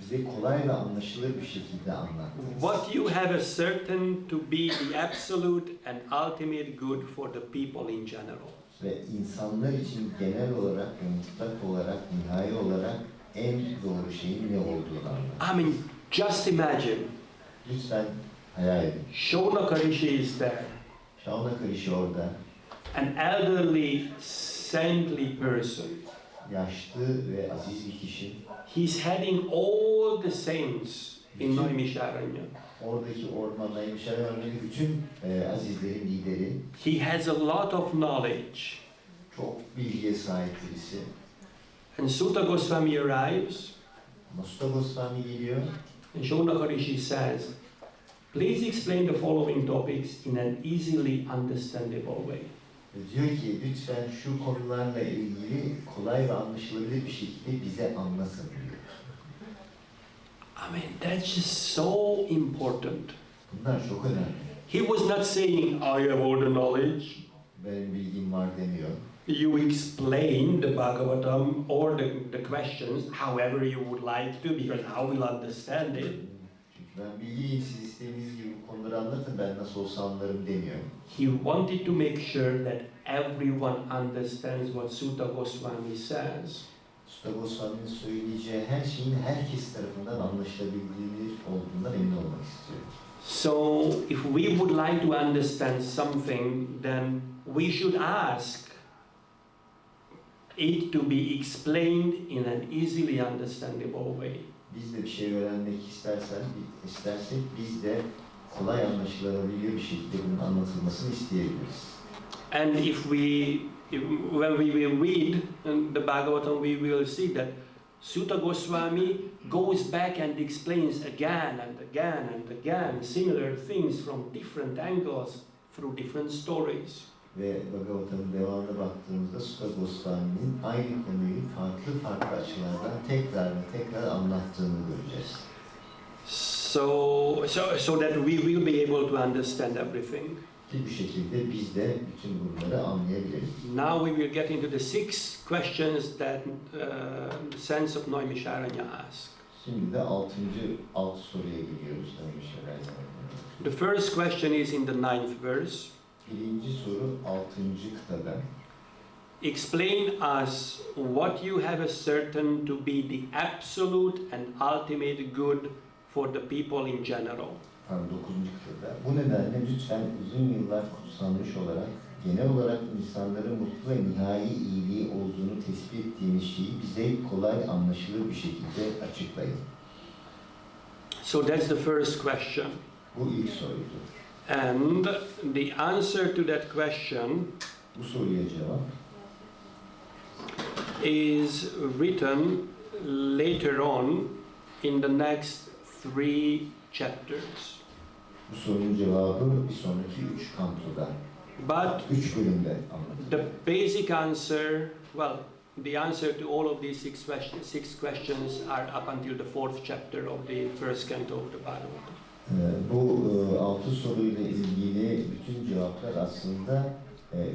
Bize kolay ve anlaşılır bir şekilde anlattınız. What you have ascertained to be the absolute and ultimate good for the people in general. ve insanlar için genel olarak ve mutlak olarak, nihai olarak en doğru şeyin ne olduğunu anlar. I mean, just imagine. Lütfen hayal edin. Shonakarishi is there. Şaunakarishi orada, An elderly, saintly person. yaşlı ve aziz bir kişi. He's heading all the saints in Naimisharanya. Oradaki ormanda Naimisharan'daki bütün azizlerin lideri, He has a lot of knowledge. çok bilgiye sahip birisi. And Sutta Goswami arrives, Musta Goswami geliyor. and Shonakarishi says, please explain the following topics in an easily understandable way. Ve diyor ki lütfen şu konularla ilgili kolay ve anlaşılabilir bir şekilde bize anlatın diyor. I mean, that's just so important. Bunlar çok önemli. He was not saying, I have all the knowledge. Benim bilgim var demiyor. You explain the Bhagavatam or the questions however you would like to, because I will understand it. Çünkü ben bilgiyim, siz istediğiniz gibi bu konuları anlatın, ben nasıl olsa anlarım demiyor. He wanted to make sure that everyone understands what Sutta Goswami says. Usta Goswami'nin söyleyeceği her şeyin herkes tarafından anlaşılabildiğini olduğundan emin olmak istiyor. So, if we would like to understand something, then we should ask it to be explained in an easily understandable way. Biz de bir şey öğrenmek istersek biz de kolay anlaşılabiliyor bir şekilde bunun anlatılmasını isteyebiliriz. And when we will read the Bhagavatam, we will see that Sutta Goswami goes back and explains again and again and again similar things from different angles through different stories. Ve Bhagavatam'ın devamına baktığımızda Sutta Goswami'nin aynı konuyu farklı açılardan tekrar anlattığını göreceğiz. So that we will be able to understand everything. Ki bu şekilde biz de bütün bunları anlayabiliriz. Now we will get into the 6 questions that the sense of Naimisharanya asked. Şimdi de 6. soruya gidiyoruz. The first question is in the 9th verse. Birinci soru 6. kıtada. Explain us what you have ascertained to be the absolute and ultimate good for the people in general. 9. kıtada. Bu nedenle lütfen uzun yıllar kutsanmış olarak genel olarak insanların mutlu ve nihai iyiliği olduğunu tespit ettiğimiz şeyi bize kolay anlaşılır bir şekilde açıklayın. So that's the first question. Bu ilk soruydu. And the answer to that question Bu soruya cevap is written later on in the next 3 chapters. bu sorunun cevabı bir sonraki 3 kantoda. But 3 bölümde anlatılır. the basic answer, well, the answer to all of these 6 questions are up until the 4th chapter of the first canto of the Bhagavatam. Bu 6 soruyla ilgili bütün cevaplar aslında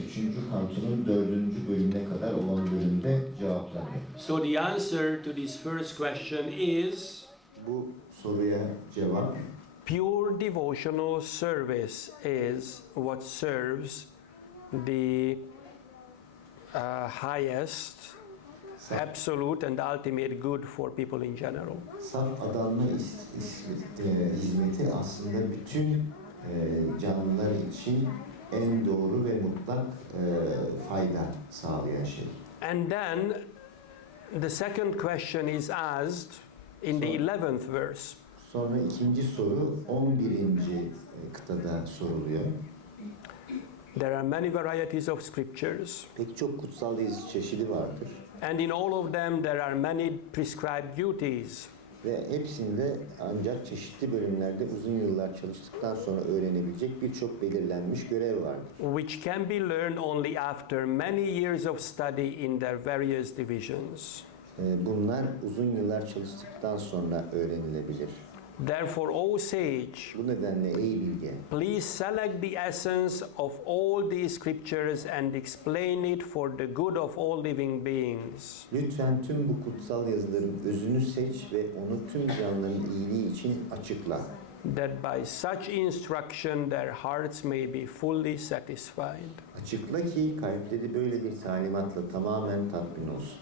3. kantonun 4. bölümüne kadar olan bölümde cevaplanıyor. So the answer to this first question is Bu soruya cevap pure devotional service is what serves the highest, absolute and ultimate good for people in general. saf adanma hizmeti aslında bütün canlılar için en doğru ve mutlak fayda sağlayan şey. And then the second question is asked in the 11th verse. Sonra ikinci soru 11. kıtada soruluyor. There are many varieties of scriptures, Pek çok kutsal yazı çeşidi vardır. and in all of them there are many prescribed duties. Ve hepsinde ancak çeşitli bölümlerde uzun yıllar çalıştıktan sonra öğrenebilecek birçok belirlenmiş görev vardır. Which can be learned only after many years of study in their various divisions. Bunlar uzun yıllar çalıştıktan sonra öğrenilebilir. Therefore, O sage, Bu nedenle ey bilge, please select the essence of all these scriptures and explain it for the good of all living beings. lütfen tüm bu kutsal yazıların özünü seç ve onu tüm canlıların iyiliği için açıkla. that by such instruction their hearts may be fully satisfied. Açıkla ki kalpleri böyle bir talimatla tamamen tatmin olsun.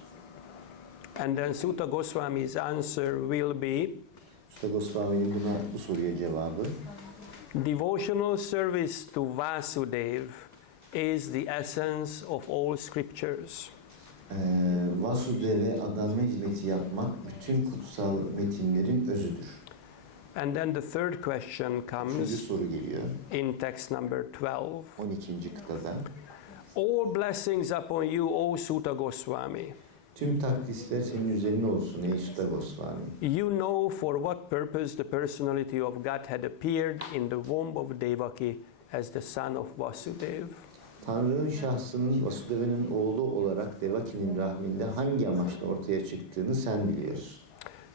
And then Sutta Goswami's answer will be, Usta Goswami'nin bu soruya cevabı, devotional service to Vasudev is the essence of all scriptures. Vasudev'e adanma hizmeti yapmak bütün kutsal metinlerin özüdür. And then the third question Üçüncü comes soru geliyor. in text number 12. 12. kıtada. All blessings upon you, O Sutta Goswami. Tüm takdisler senin üzerine olsun ey Usta Goswami. You know for what purpose the personality of God had appeared in the womb of Devaki as the son of Vasudev. Tanrı'nın şahsının Vasudeva'nın oğlu olarak Devaki'nin rahminde hangi amaçla ortaya çıktığını sen biliyorsun.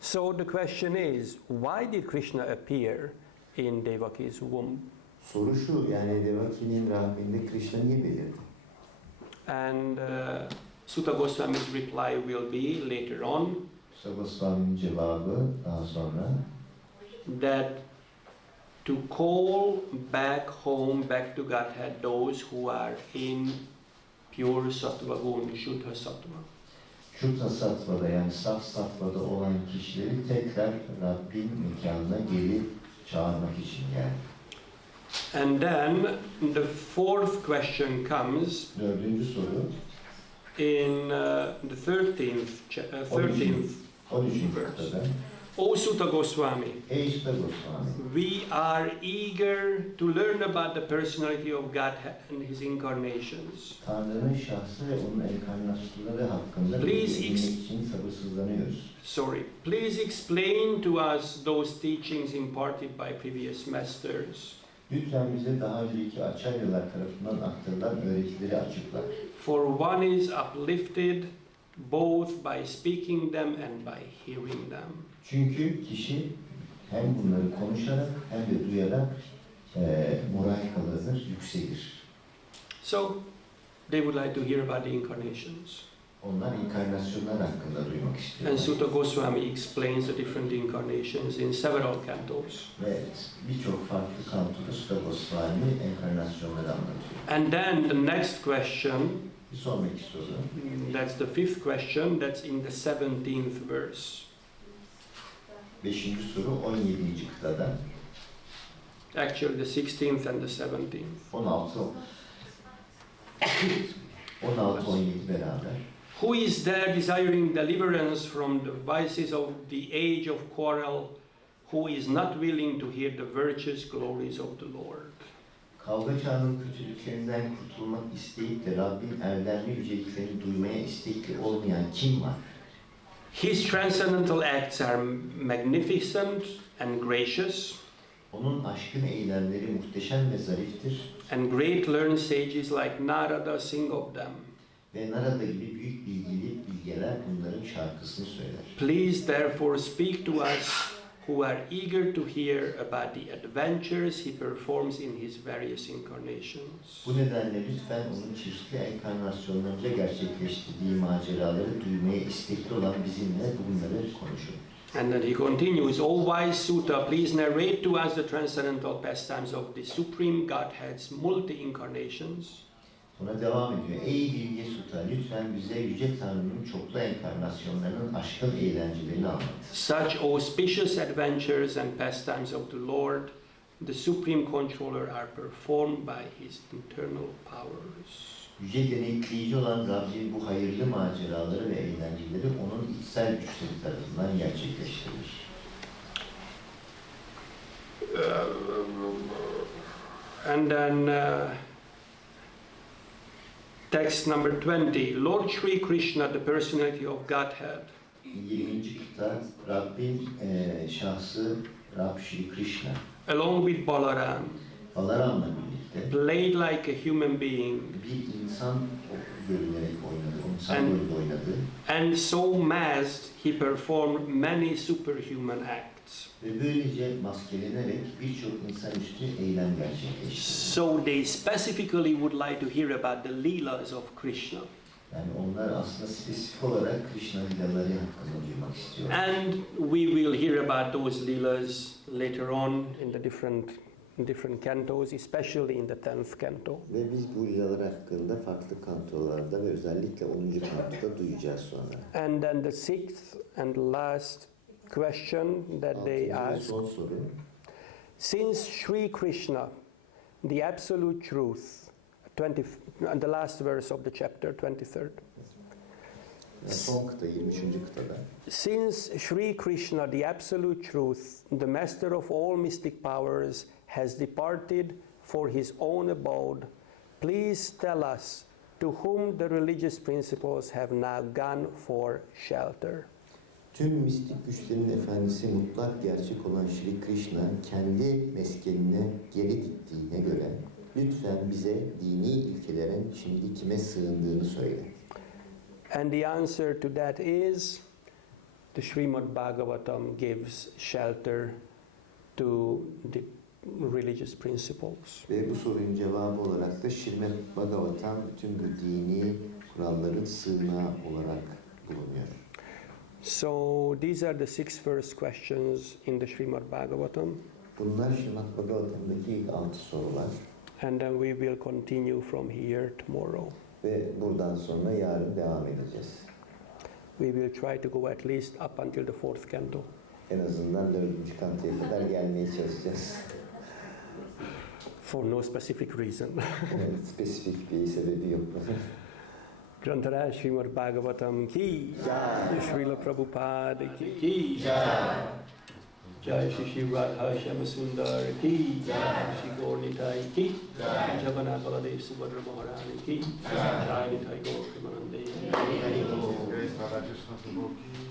So the question is, why did Krishna appear in Devaki's womb? Soru şu, yani Devaki'nin rahminde Krishna niye belirdi? And Sutta Goswami's reply will be later on Usta Goswami'nin cevabı daha sonra that to call back home, back to Godhead, those who are in pure sattva gun, shuddha sattva. Şuddha Sattva'da yani saf Sattva'da olan kişileri tekrar Rabbin mekanına geri çağırmak için geldi. And then the fourth question comes Dördüncü soru, in the 13th 13. kıtada. O Sutta Goswami, Ey Usta Goswami, we are eager to learn about the personality of God and His incarnations. Tanrı'nın şahsı ve onun enkarnasyonları hakkında Please bilgi edinmek için sabırsızlanıyoruz. Please explain to us those teachings imparted by previous masters. Lütfen bize daha önceki Acharyalar tarafından aktarılan öğretileri açıkla. For one is uplifted both by speaking them and by hearing them. Çünkü kişi hem bunları konuşarak hem de duyarak moral kazanır, yükselir. So, they would like to hear about the incarnations. Onlar inkarnasyonlar hakkında duymak And istiyorlar. Sutta Goswami explains the different incarnations in several cantos. Ve birçok farklı kantoda Usta Goswami enkarnasyonları anlatıyor. And then the next question, Bir sonraki soru. that's the fifth question, that's in the 17th verse. 5. soru 17. kıtada. Actually, the 16th and the 17th. 16-17 beraber. Who is there desiring deliverance from the vices of the age of quarrel, who is not willing to hear the virtuous glories of the Lord? Kavga çağının kötülüklerinden kurtulmak isteyip de Rabbin erdemli yüceliklerini duymaya istekli olmayan kim var? His transcendental acts are magnificent and gracious, Onun aşkın eylemleri muhteşem ve zariftir and great learned sages like Narada sing of them. ve Narada gibi büyük bilgeler bunların şarkısını söyler. Please therefore speak to us who are eager to hear about the adventures he performs in his various incarnations. Bu nedenle lütfen onun çeşitli enkarnasyonlarında gerçekleştirdiği maceraları duymaya istekli olan bizimle bunları konuşun. And then he continues, O wise Sutta, please narrate to us the transcendental pastimes of the Supreme Godhead's multi-incarnations. Ona devam ediyor. Ey bilge Sutta, lütfen bize Yüce Tanrı'nın çoklu enkarnasyonlarının aşkın eğlencelerini anlat. Such auspicious adventures and pastimes of the Lord, the Supreme Controller, are performed by His internal powers. Yüce denetleyici olan Rabbin bu hayırlı maceraları ve eğlenceleri onun içsel güçleri tarafından gerçekleştirilir. And then text number 20, Lord Sri Krishna, the personality of Godhead, 20. kıta Rabbin şahsı Rab Shri Krishna. along with Balaram, Balaram'la birlikte played like a human being, bir insan görünerek oynadı, insan rolünde oynadı. and so masked he performed many superhuman acts. Ve böylece maskelenerek birçok insanüstü eylem gerçekleştirdi. So they specifically would like to hear about the leelas of Krishna. Yani onlar aslında spesifik olarak Krishna lilaları hakkında duymak istiyor. And we will hear about those leelas later on in the different cantos, especially in the 10th canto. Ve biz bu lilalar hakkında farklı kantolarda ve özellikle 10. kantoda duyacağız sonra. And then the sixth and last question that they ask. Son soru. Since Sri Krishna, the absolute truth, the last verse of the chapter, 23rd. Son kıta, 23. kıtada. Since Sri Krishna, the absolute truth, the master of all mystic powers, has departed for his own abode, please tell us to whom the religious principles have now gone for shelter. Tüm mistik güçlerin efendisi mutlak gerçek olan Sri Krishna kendi meskenine geri gittiğine göre lütfen bize dini ilkelerin şimdi kime sığındığını söyle. And the answer to that is the Srimad Bhagavatam gives shelter to the religious principles. Ve bu sorunun cevabı olarak da Srimad Bhagavatam bütün bu dini kuralların sığınağı olarak bulunuyor. So these are the 6 first questions in the Srimad Bhagavatam. Bunlar Srimad Bhagavatam'daki ilk 6 sorular. And then we will continue from here tomorrow. Ve buradan sonra yarın devam edeceğiz. We will try to go at least up until the 4th canto. En azından 4. kantoya kadar gelmeye çalışacağız. For no specific reason. Evet, spesifik bir sebebi yok. Grantara Srimad Bhagavatam ki Jai. Srila Prabhupada ki Jai. Jai Shri Radha Sundar ki Shri Gaur Nitai ki Javana Baladev Subhadra Maharani ki Jai Nitai Gaur Premanande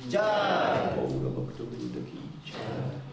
Jai. Gaura Bhakta Vrinda ki Jai.